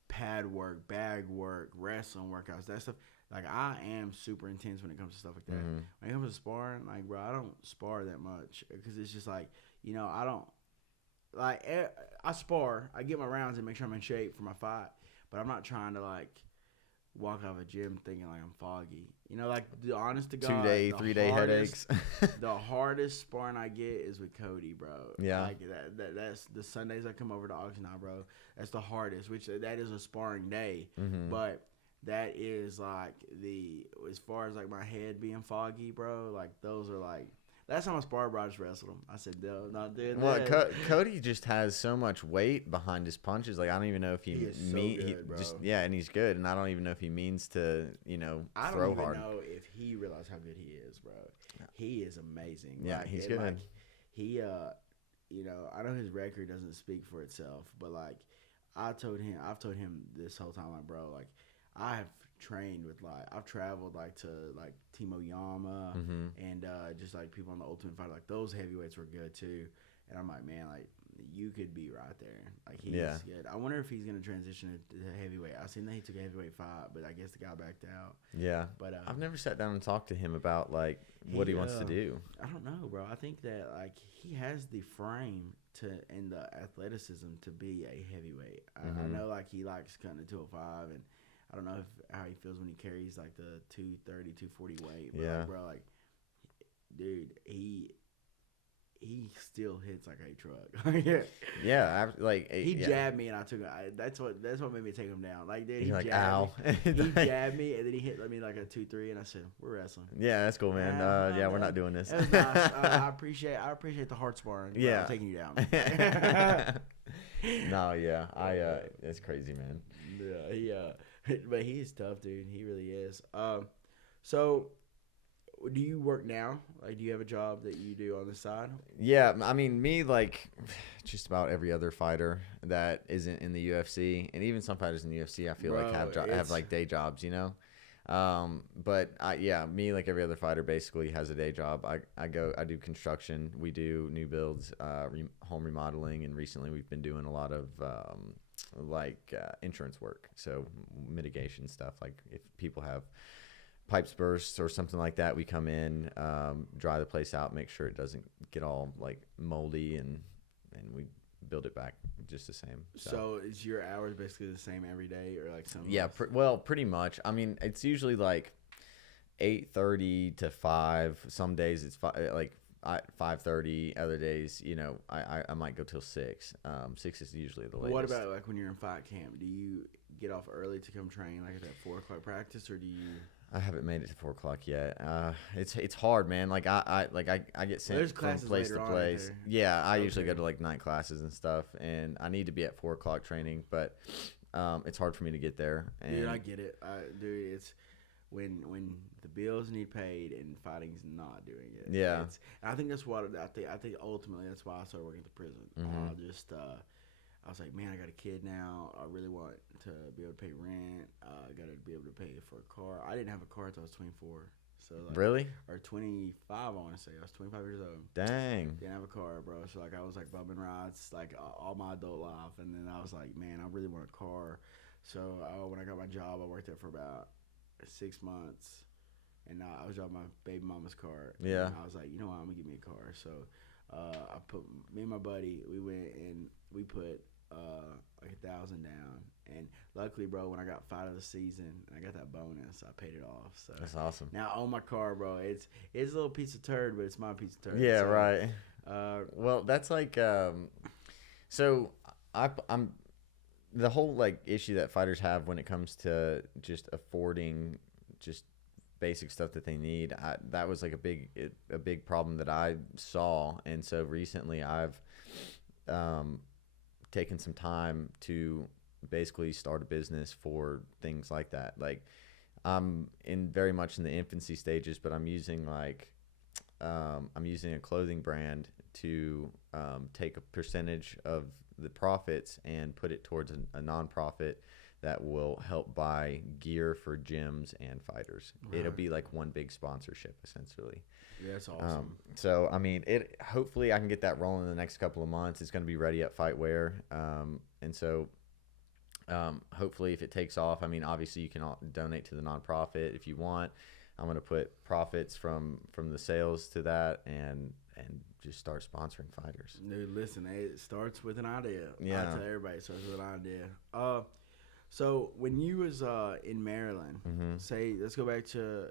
pad work, bag work, wrestling workouts, that stuff. Like, I am super intense when it comes to stuff like that. When it comes to sparring, like, bro, I don't spar that much because it's just like, I don't, like, I spar. I get my rounds and make sure I'm in shape for my fight, but I'm not trying to, like, walk out of a gym thinking, like, I'm foggy. Like, the honest to God. 2-day, 3-day headaches. The hardest sparring I get is with Cody, bro. Yeah. Like, that's the Sundays I come over to Oxnard, bro. That's the hardest, which that is a sparring day. But that is like as far as like my head being foggy, bro, like those are like Last time I sparred, bro, I just wrestled him. I said, no, not doing Well, that. Cody just has so much weight behind his punches. Like I don't even know if he is so good, bro. and he's good, and I don't even know if he means to, I throw don't even hard. know if he realizes how good he is, bro. He is amazing. Yeah, like, he's good. Like, he, I know his record doesn't speak for itself, but like, I've told him this whole time, like, bro, like, I have trained with I've traveled to Team Oyama and just like people on the Ultimate Fighter, like those heavyweights were good too. And I'm like, man, like you could be right there. Like he's good. I wonder if he's gonna transition to heavyweight. I seen that he took a heavyweight fight, but I guess the guy backed out. Yeah, but I've never sat down and talked to him about like what he wants to do. I don't know, bro. I think that like he has the frame and the athleticism to be a heavyweight. I know like he likes cutting to 205 and. I don't know how he feels when he carries like the 230, 240 weight. But yeah, like, bro, like, dude, he still hits like a truck. Yeah, he jabbed me and I took it. That's what made me take him down. Like, dude, he like, jabbed ow. me. He jabbed me and then he hit me like a 2-3 and I said, "We're wrestling." Yeah, that's cool, man. Yeah, we're not doing this. That was nice. I appreciate the hard sparring. Yeah, I'm taking you down. No, yeah, it's crazy, man. Yeah, but he is tough, dude. He really is. So, do you work now? Like, do you have a job that you do on the side? Yeah, I mean, me, like, just about every other fighter that isn't in the UFC, and even some fighters in the UFC, I feel like have like day jobs, But me, like every other fighter, basically has a day job. I do construction. We do new builds, home remodeling, and recently we've been doing a lot of insurance work, so mitigation stuff. Like if people have pipes burst or something like that, we come in, dry the place out, make sure it doesn't get all like moldy, and we build it back just the same. So is your hours basically the same every day, or like some? Yeah, pretty much. I mean, it's usually like 8:30 to 5. Some days it's 5:30. Other days, I might go till 6. 6 is usually the latest. What about like when you're in fight camp? Do you get off early to come train like at that 4 o'clock practice, or do you? I haven't made it to 4 o'clock yet. It's hard, man. Like I get sent from place to place. Yeah, I usually go to like night classes and stuff, and I need to be at 4 o'clock training, but it's hard for me to get there. And dude, I get it. Dude, it's when the bills need paid and fighting's not doing it. Yeah, I think that's what I think ultimately that's why I started working at the prison. I was like, man, I got a kid now. I really want to be able to pay rent. I got to be able to pay for a car. I didn't have a car until I was 24. So like, really? Or 25, I want to say. I was 25 years old. Dang. Didn't have a car, bro. So like I was like bumming rides like all my adult life. And then I was like, man, I really want a car. So when I got my job, I worked there for about 6 months. And I was driving my baby mama's car. Yeah. And I was like, you know what? I'm going to give me a car. So I put me and my buddy, we went and we put like $1,000 down, and luckily, bro, when I got fight of the season, I got that bonus. I paid it off. So that's awesome. Now I own my car, bro. It's a little piece of turd, but it's my piece of turd. Yeah, so, right. Well, that's like so I'm the whole like issue that fighters have when it comes to just affording just basic stuff that they need. That was like a big problem that I saw, and so recently I've taken some time to basically start a business for things like that. Like I'm very much in the infancy stages, but I'm using a clothing brand to take a percentage of the profits and put it towards a nonprofit that will help buy gear for gyms and fighters. Right. It'll be like one big sponsorship essentially. Yeah, that's awesome. So I mean, hopefully I can get that rolling in the next couple of months. It's going to be ready at Fightwear, and so hopefully if it takes off, I mean, obviously you can donate to the nonprofit if you want. I'm going to put profits from the sales to that and just start sponsoring fighters. Dude, listen, it starts with an idea. Yeah, I tell everybody, it starts with an idea. So when you was in Maryland, let's go back to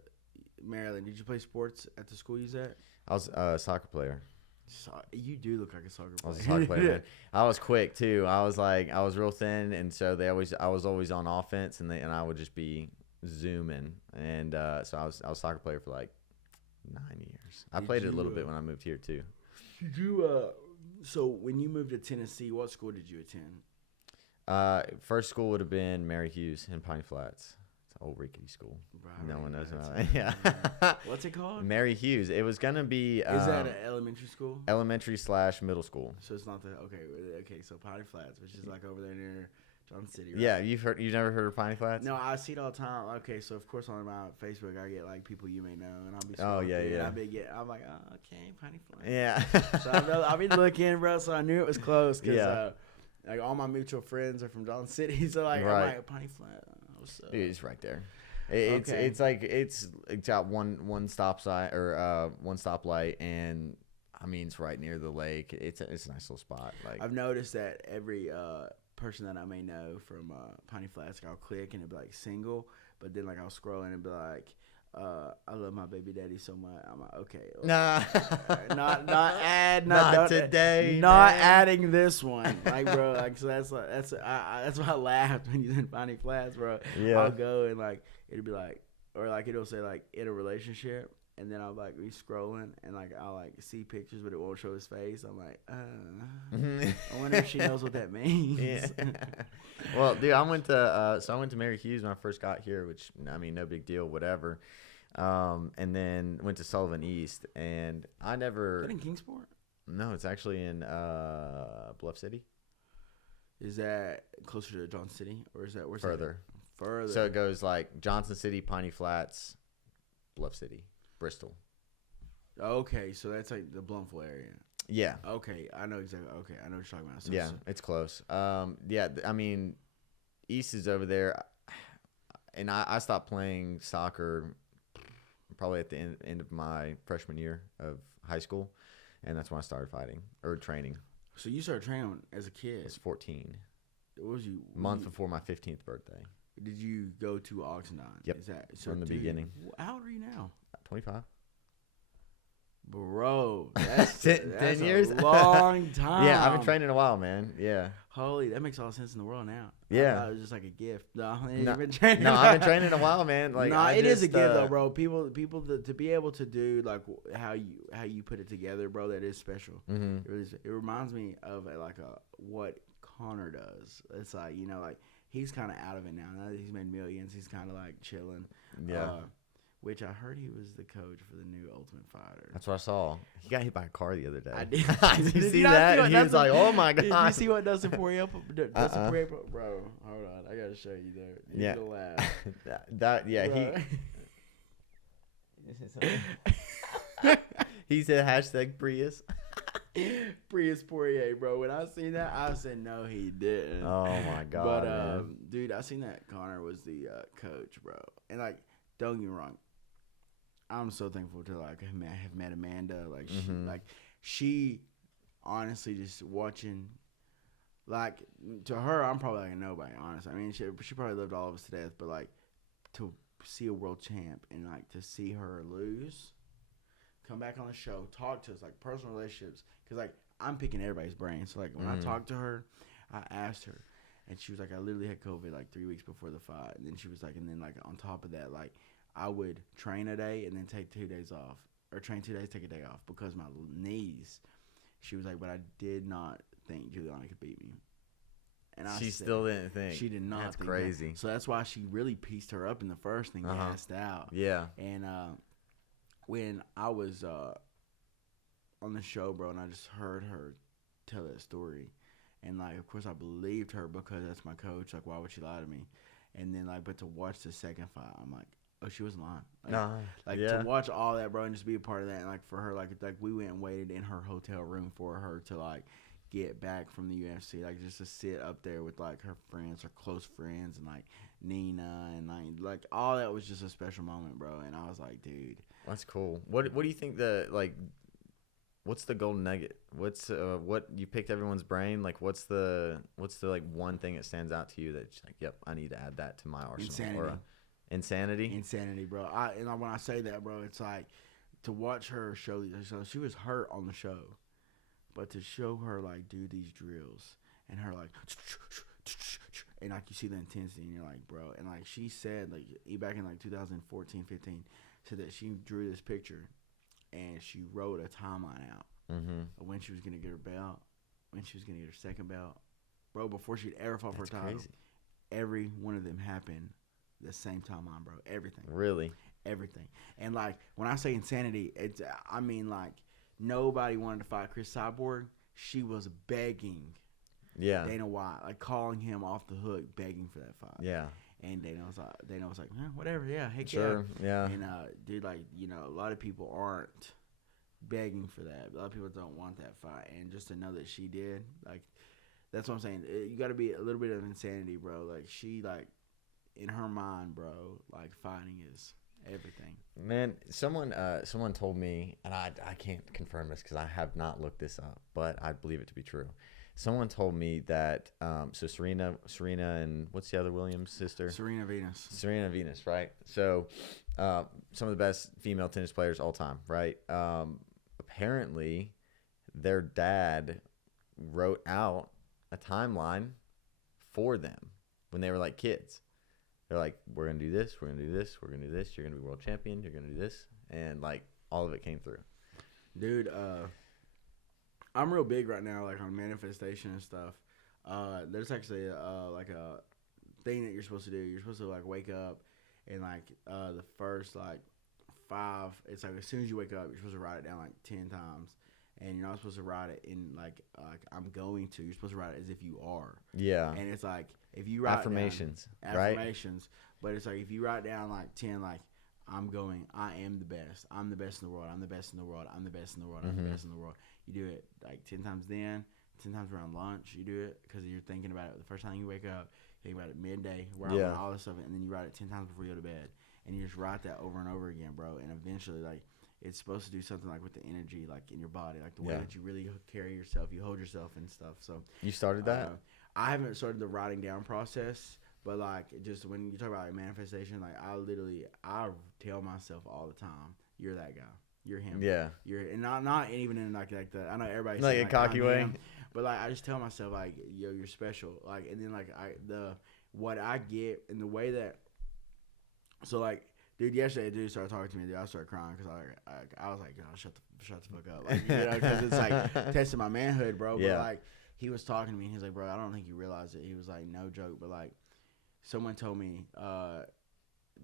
Maryland. Did you play sports at the school you was at? I was a soccer player. You do look like a soccer player. I was a soccer player, man. I was quick too. I was real thin, and so I was always on offense, and I would just be zooming, and so I was a soccer player for like 9 years. I played it a little bit when I moved here too. Did you so when you moved to Tennessee, what school did you attend? First school would have been Mary Hughes in Piney Flats. It's an old rickety school. Right, No one knows about it. it. Yeah. What's it called? Mary Hughes. It was gonna be. Is that an elementary school? Elementary/middle school. So it's not the okay. So Piney Flats, which is like over there near Johnson City. Right? Yeah, you've never heard of Piney Flats? No, I see it all the time. Okay, so of course on my Facebook I get like people you may know, and I'll be I'm like, oh, okay, Piney Flats. Yeah. So I've been looking, bro. So I knew it was close because Yeah. like all my mutual friends are from Johnson City. So like Right. I'm like Piney Flats. What's up? Dude, it's right there. It's like it's got one stop sign or one stoplight, and I mean it's right near the lake. It's a nice little spot. Like I've noticed that every person that I may know from Piney Flats, I'll click and it'll be like single, but then like I'll scroll and it'll be like, I love my baby daddy so much. I'm like, okay, nah, not today, not man. adding this one, like bro, like so that's why I laughed when you said Piney Flats, bro. Yeah. I'll go and like it'll be like, or like it'll say like in a relationship. And then I'll like be scrolling and like I'll like see pictures but it won't show his face. I'm like, I wonder if she knows what that means. Yeah. Well, dude, I went to Mary Hughes when I first got here, which I mean, no big deal, whatever. And then went to Sullivan East, and I never. Is that in Kingsport? No, it's actually in Bluff City. Is that closer to Johnson City, or is that where's Further? That? Further. So it goes like Johnson City, Piney Flats, Bluff City, Bristol. Okay, so that's like the Bloomfield area. Yeah. Okay, I know exactly. Okay, I know what you're talking about. So, Yeah, it's close. Yeah, I mean, East is over there, and I stopped playing soccer probably at the end of my freshman year of high school, and that's when I started fighting or training. So you started training as a kid. I was 14. What was you? Month before my 15th birthday. Did you go to Oxendine? Yep. Is that so From the beginning. How old are you now? 25. Bro, that's 10 that's years? a long time. Yeah, I've been training a while, man. Yeah. Holy, that makes all the sense in the world now. Yeah. I thought it was just like a gift. No, No, you've been training. no, I've been training a while, man. Like, nah, it is a just, gift though, bro. People to be able to do like how you put it together, bro. That is special. Mm-hmm. It reminds me of what Connor does. It's like like he's kind of out of it now. Now that he's made millions, he's kind of like chilling. Yeah. Which I heard he was the coach for the new Ultimate Fighter. That's what I saw. He got hit by a car the other day. I did. Did you Did see you not that? see what And he was like, "Oh my god!" Did you see what Dustin Poirier bro? Hold on, I gotta show you there. You're gonna laugh. He said hashtag Prius. Prius Poirier, bro. When I seen that, I said no, he didn't. Oh my god, But man. dude, I seen that Connor was the coach, bro. And like, don't get me wrong, I'm so thankful to like have met Amanda. Like she honestly just watching. Like to her, I'm probably like a nobody. Honestly, I mean, she probably lived all of us to death. But like to see a world champ and like to see her lose, come back on the show, talk to us like personal relationships. Because like I'm picking everybody's brain. So like when I talked to her, I asked her, and she was like, I literally had COVID like 3 weeks before the fight. And then she was like, and then like on top of that, like I would train a day and then take 2 days off, or train 2 days, take a day off because my knees. She was like, but I did not think Juliana could beat me. And She still didn't think. She did not. That's think crazy. That. So that's why she really pieced her up in the first and gassed out. Yeah. And when I was on the show, bro, and I just heard her tell that story, and like, of course, I believed her because that's my coach. Like, why would she lie to me? And then like, but to watch the second fight, I'm like, oh, she wasn't lying. Like, to watch all that, bro, and just be a part of that, and like for her, like we went and waited in her hotel room for her to like get back from the UFC, like just to sit up there with like her friends, her close friends, and like Nina, and like all that was just a special moment, bro. And I was like, dude, that's cool. What do you think what's the golden nugget? What's what you picked everyone's brain? Like what's the like one thing that stands out to you that's like, yep, I need to add that to my arsenal? Insanity. Insanity, bro. When I say that, bro, it's like to watch her show. So she was hurt on the show, but to show her like do these drills and her like, and like you see the intensity, and you're like, bro. And like she said, like back in like 2014, 15, said that she drew this picture and she wrote a timeline out of when she was gonna get her belt, when she was gonna get her second belt, bro. Before she'd ever fought for a title, every one of them happened the same timeline, bro. Everything. Really? Everything. And like when I say insanity, it's I mean like nobody wanted to fight Chris Cyborg. She was begging. Yeah. Dana White, like calling him off the hook, begging for that fight. Yeah. And Dana was like, whatever, yeah, heck sure, yeah. And dude, like, you know, a lot of people aren't begging for that. A lot of people don't want that fight, and just to know that she did, like, that's what I'm saying. You got to be a little bit of insanity, bro. Like, she, like, in her mind, bro, like, fighting is everything. Man, someone told me, and I can't confirm this because I have not looked this up, but I believe it to be true. Someone told me that so Serena and what's the other Williams sister? Serena Venus, right? So some of the best female tennis players all time, right? Apparently their dad wrote out a timeline for them when they were like kids. They're like, we're going to do this, we're going to do this, we're going to do this, you're going to be world champion, you're going to do this, and like all of it came through. Dude, I'm real big right now, like on manifestation and stuff. There's actually like a thing that you're supposed to do. You're supposed to like wake up and like the first like 5. It's like as soon as you wake up, you're supposed to write it down like 10 times, and you're not supposed to write it in like I'm going to. You're supposed to write it as if you are. Yeah. And it's like if you write affirmations, down, right? Affirmations, but it's like if you write down like 10, like I'm going. I am the best. I'm the best in the world. I'm the best in the world. I'm the best in the world. I'm the best in the world. You do it like 10 times then, 10 times around lunch. You do it because you're thinking about it the first time you wake up. You think about it midday, all this stuff, and then you write it 10 times before you go to bed. And you just write that over and over again, bro. And eventually, like, it's supposed to do something like with the energy, like in your body, like the way that you really carry yourself, you hold yourself and stuff. So you started that? I haven't started the writing down process. But, like, just when you talk about like, manifestation, like, I tell myself all the time, you're that guy. You're him. Yeah. You're and not even in like that. I know everybody's like saying, a cocky way. Him, but like I just tell myself like, yo, you're special. Like, and then like what I get and the way that. So like, dude, yesterday, dude started talking to me. Dude, I started crying because I was like, oh, shut the fuck up, like, you know, because it's like testing my manhood, bro. But like, he was talking to me and he was like, bro, I don't think you realize it. He was like, no joke, but like, someone told me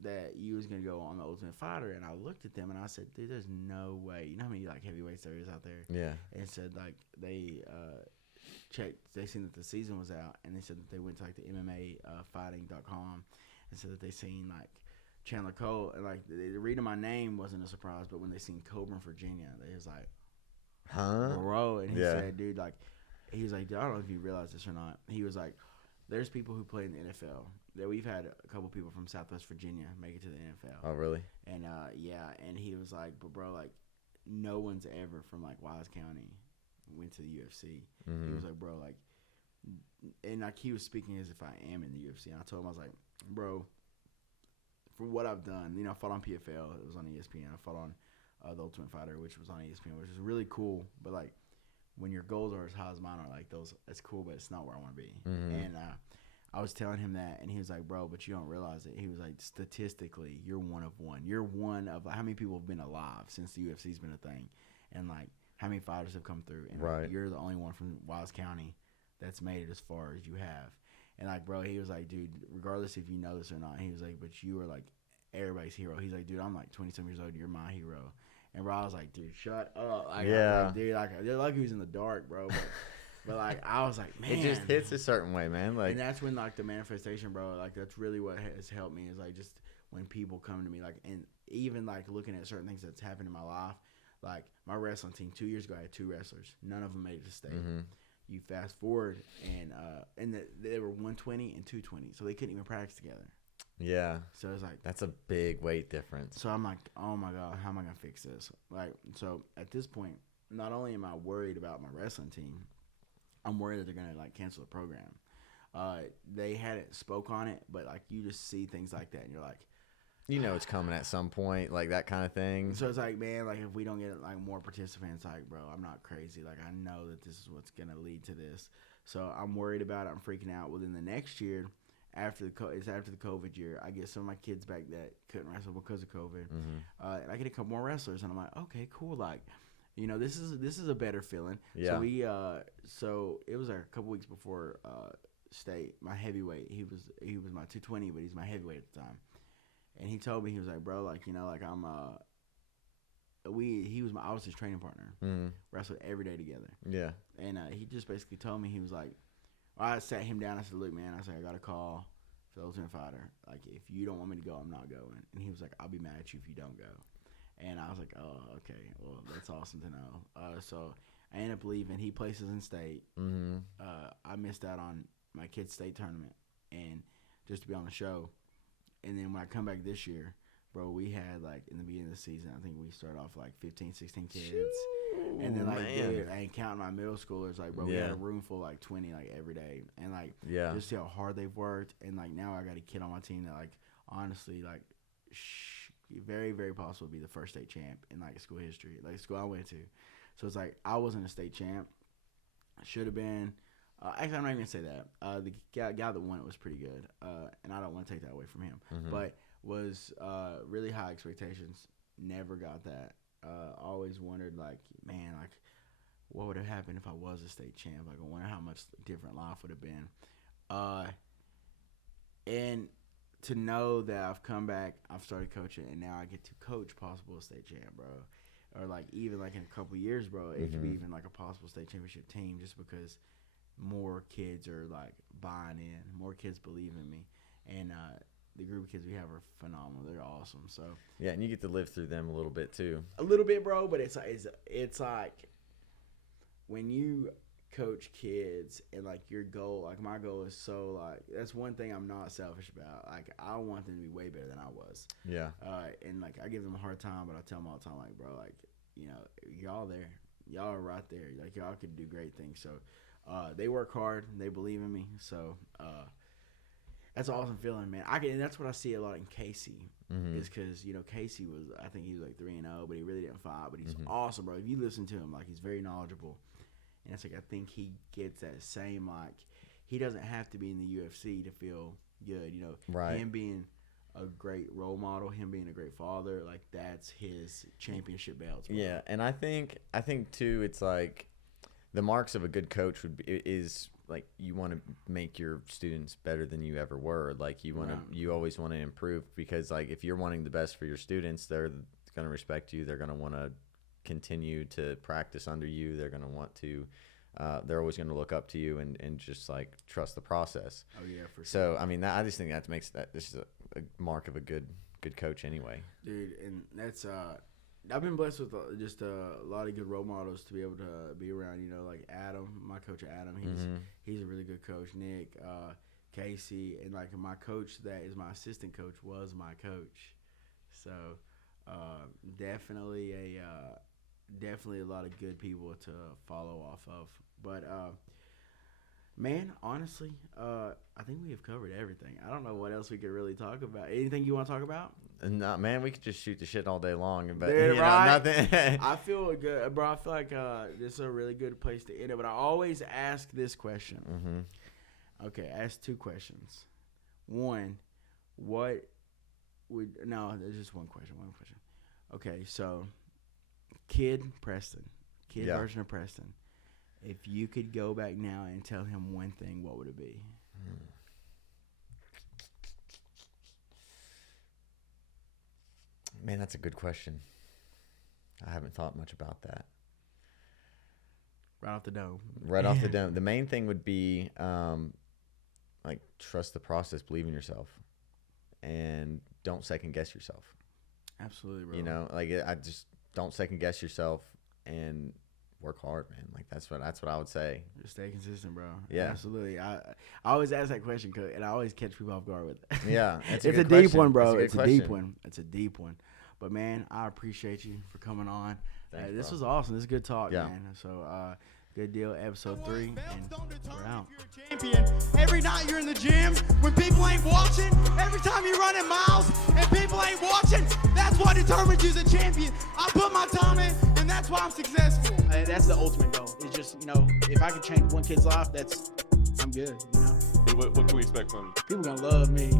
that you was gonna go on the Ultimate Fighter, and I looked at them and I said, dude, there's no way. You know how many like heavyweights there is out there? Yeah. And said like they checked, they seen that the season was out, and they said that they went to like the MMA fighting.com and said that they seen like Chandler Cole, and like the reading my name wasn't a surprise, but when they seen Coburn, Virginia, they was like, huh, bro. And he said, dude, like, he was like, dude, I don't know if you realize this or not. He was like, there's people who play in the NFL. That we've had a couple people from Southwest Virginia make it to the NFL. Oh, really? And and he was like, but bro, like, no one's ever from like Wise County went to the UFC. He was like, bro, like, and like he was speaking as if I am in the UFC. And I told him, I was like, bro, for what I've done, you know, I fought on PFL. It was on ESPN. I fought on the Ultimate Fighter, which was on ESPN, which is really cool. But like, when your goals are as high as mine are, like those, it's cool, but it's not where I want to be. And I was telling him that, and he was like, bro, but you don't realize it. He was like, statistically, you're one of one. You're one of, how many people have been alive since the UFC's been a thing? And, like, how many fighters have come through? And like, you're the only one from Wise County that's made it as far as you have. And, like, bro, he was like, dude, regardless if you know this or not, he was like, but you are, like, everybody's hero. He's like, dude, I'm, like, 20-some years old. You're my hero. And, bro, I was like, dude, shut up. Like, like, dude, like, they're lucky he was in the dark, bro. But like, I was like, man. It just hits a certain way, man. Like, and that's when, like, the manifestation, bro, like, that's really what has helped me is, like, just when people come to me, like, and even, like, looking at certain things that's happened in my life. Like, my wrestling team, 2 years ago, I had 2 wrestlers. None of them made it to state. You fast forward, and they were 120 and 220, so they couldn't even practice together. Yeah. So it's like. That's a big weight difference. So I'm like, oh, my God, how am I going to fix this? Like, so at this point, not only am I worried about my wrestling team, I'm worried that they're going to, like, cancel the program. They hadn't spoke on it, but, like, you just see things like that, and you're like. You know it's coming at some point, like that kind of thing. So it's like, man, like, if we don't get, like, more participants, like, bro, I'm not crazy. Like, I know that this is what's going to lead to this. So I'm worried about it. I'm freaking out. Within the next year, it's after the COVID year. I get some of my kids back that couldn't wrestle because of COVID. And I get a couple more wrestlers, and I'm like, okay, cool. Like, you know, this is a better feeling. Yeah. So it was like a couple weeks before state. My heavyweight, he was my 220, but he's my heavyweight at the time. And he told me, he was like, bro, like, you know, like I was his training partner. Wrestled every day together. Yeah. And he just basically told me, he was like, I sat him down. I said, look, man, I said, I got a call for the Ultimate Fighter. Like, if you don't want me to go, I'm not going. And he was like, I'll be mad at you if you don't go. And I was like, oh, okay. Well, that's awesome to know. So I ended up leaving. He places in state. I missed out on my kids' state tournament and just to be on the show. And then when I come back this year, bro, we had, like, in the beginning of the season, I think we started off, like, 15, 16 kids. And then, like, dude, I ain't counting my middle schoolers. Like, bro, we had a room full, like, 20, like, every day. And, like, just see how hard they've worked. And, like, now I got a kid on my team that, like, honestly, like, very, very possible to be the first state champ in, like, school history. Like, school I went to. So, it's like, I wasn't a state champ. I should have been. Actually, I'm not even going to say that. The guy that won it was pretty good. And I don't want to take that away from him. But was really high expectations. Never got that. Always wondered, like, man, like, what would have happened if I was a state champ? Like, I wonder how much different life would have been. And to know that I've come back, I've started coaching, and now I get to coach possible state champ, bro. Or, like, even, like, in a couple years, bro, it could be even, like, a possible state championship team just because more kids are, like, buying in. More kids believe in me. And the group of kids we have are phenomenal. They're awesome. So yeah, and you get to live through them a little bit too. A little bit, bro. But it's like when you coach kids and like your goal, like my goal is so like that's one thing I'm not selfish about. Like I want them to be way better than I was. Yeah. And like I give them a hard time, but I tell them all the time, like, bro, like you know, y'all there, y'all are right there. Like y'all could do great things. So they work hard. They believe in me. So. That's an awesome feeling, man. And that's what I see a lot in Casey, is because you know Casey I think he was like 3-0, but he really didn't fight. But he's awesome, bro. If you listen to him, like he's very knowledgeable, and it's like I think he gets that same like he doesn't have to be in the UFC to feel good, you know. Right. Him being a great role model, him being a great father, like that's his championship belts. Bro. Yeah, and I think too, it's like the marks of a good coach is like you want to make your students better than you ever were. Like you always want to improve because like if you're wanting the best for your students, they're going to respect you. They're going to want to continue to practice under you. They're going to want to. They're always going to look up to you and just like trust the process. Oh yeah, for sure. So I mean, I just think that makes this is a mark of a good coach anyway. Dude, and that's I've been blessed with just a lot of good role models to be able to be around. You know, like Adam, my coach Adam. He's a really good coach. Nick, Casey, and like my coach that is my assistant coach was my coach. So definitely a lot of good people to follow off of. But man, honestly, I think we have covered everything. I don't know what else we could really talk about. Anything you want to talk about? No, man, we could just shoot the shit all day long. But Dude, you right? know, nothing. I feel good, bro. I feel like this is a really good place to end it. But I always ask this question. Okay, ask two questions. One, there's just one question. Okay, so Preston, version of Preston. If you could go back now and tell him one thing, what would it be? Man, that's a good question. I haven't thought much about that. Right off the dome. Right off the dome. The main thing would be like trust the process, believe in yourself, and don't second guess yourself. Absolutely, bro. You know, like I just don't second guess yourself and work hard, man. Like that's what I would say. Just stay consistent, bro. Yeah, absolutely. I always ask that question, and I always catch people off guard with it. Yeah, it's a deep one, bro. It's a deep one. It's a deep one. But man, I appreciate you for coming on. Thanks, this bro. was awesome. This is good talk, man. So good deal. Episode 3, and we're out. Champion. Every night you're in the gym when people ain't watching. Every time you're running miles and people ain't watching. That's what determines you's a champion. I put my time in, and that's why I'm successful. That's the ultimate goal. It's just, you know, if I could change one kid's life, I'm good. You know. What can we expect from you? People gonna love me.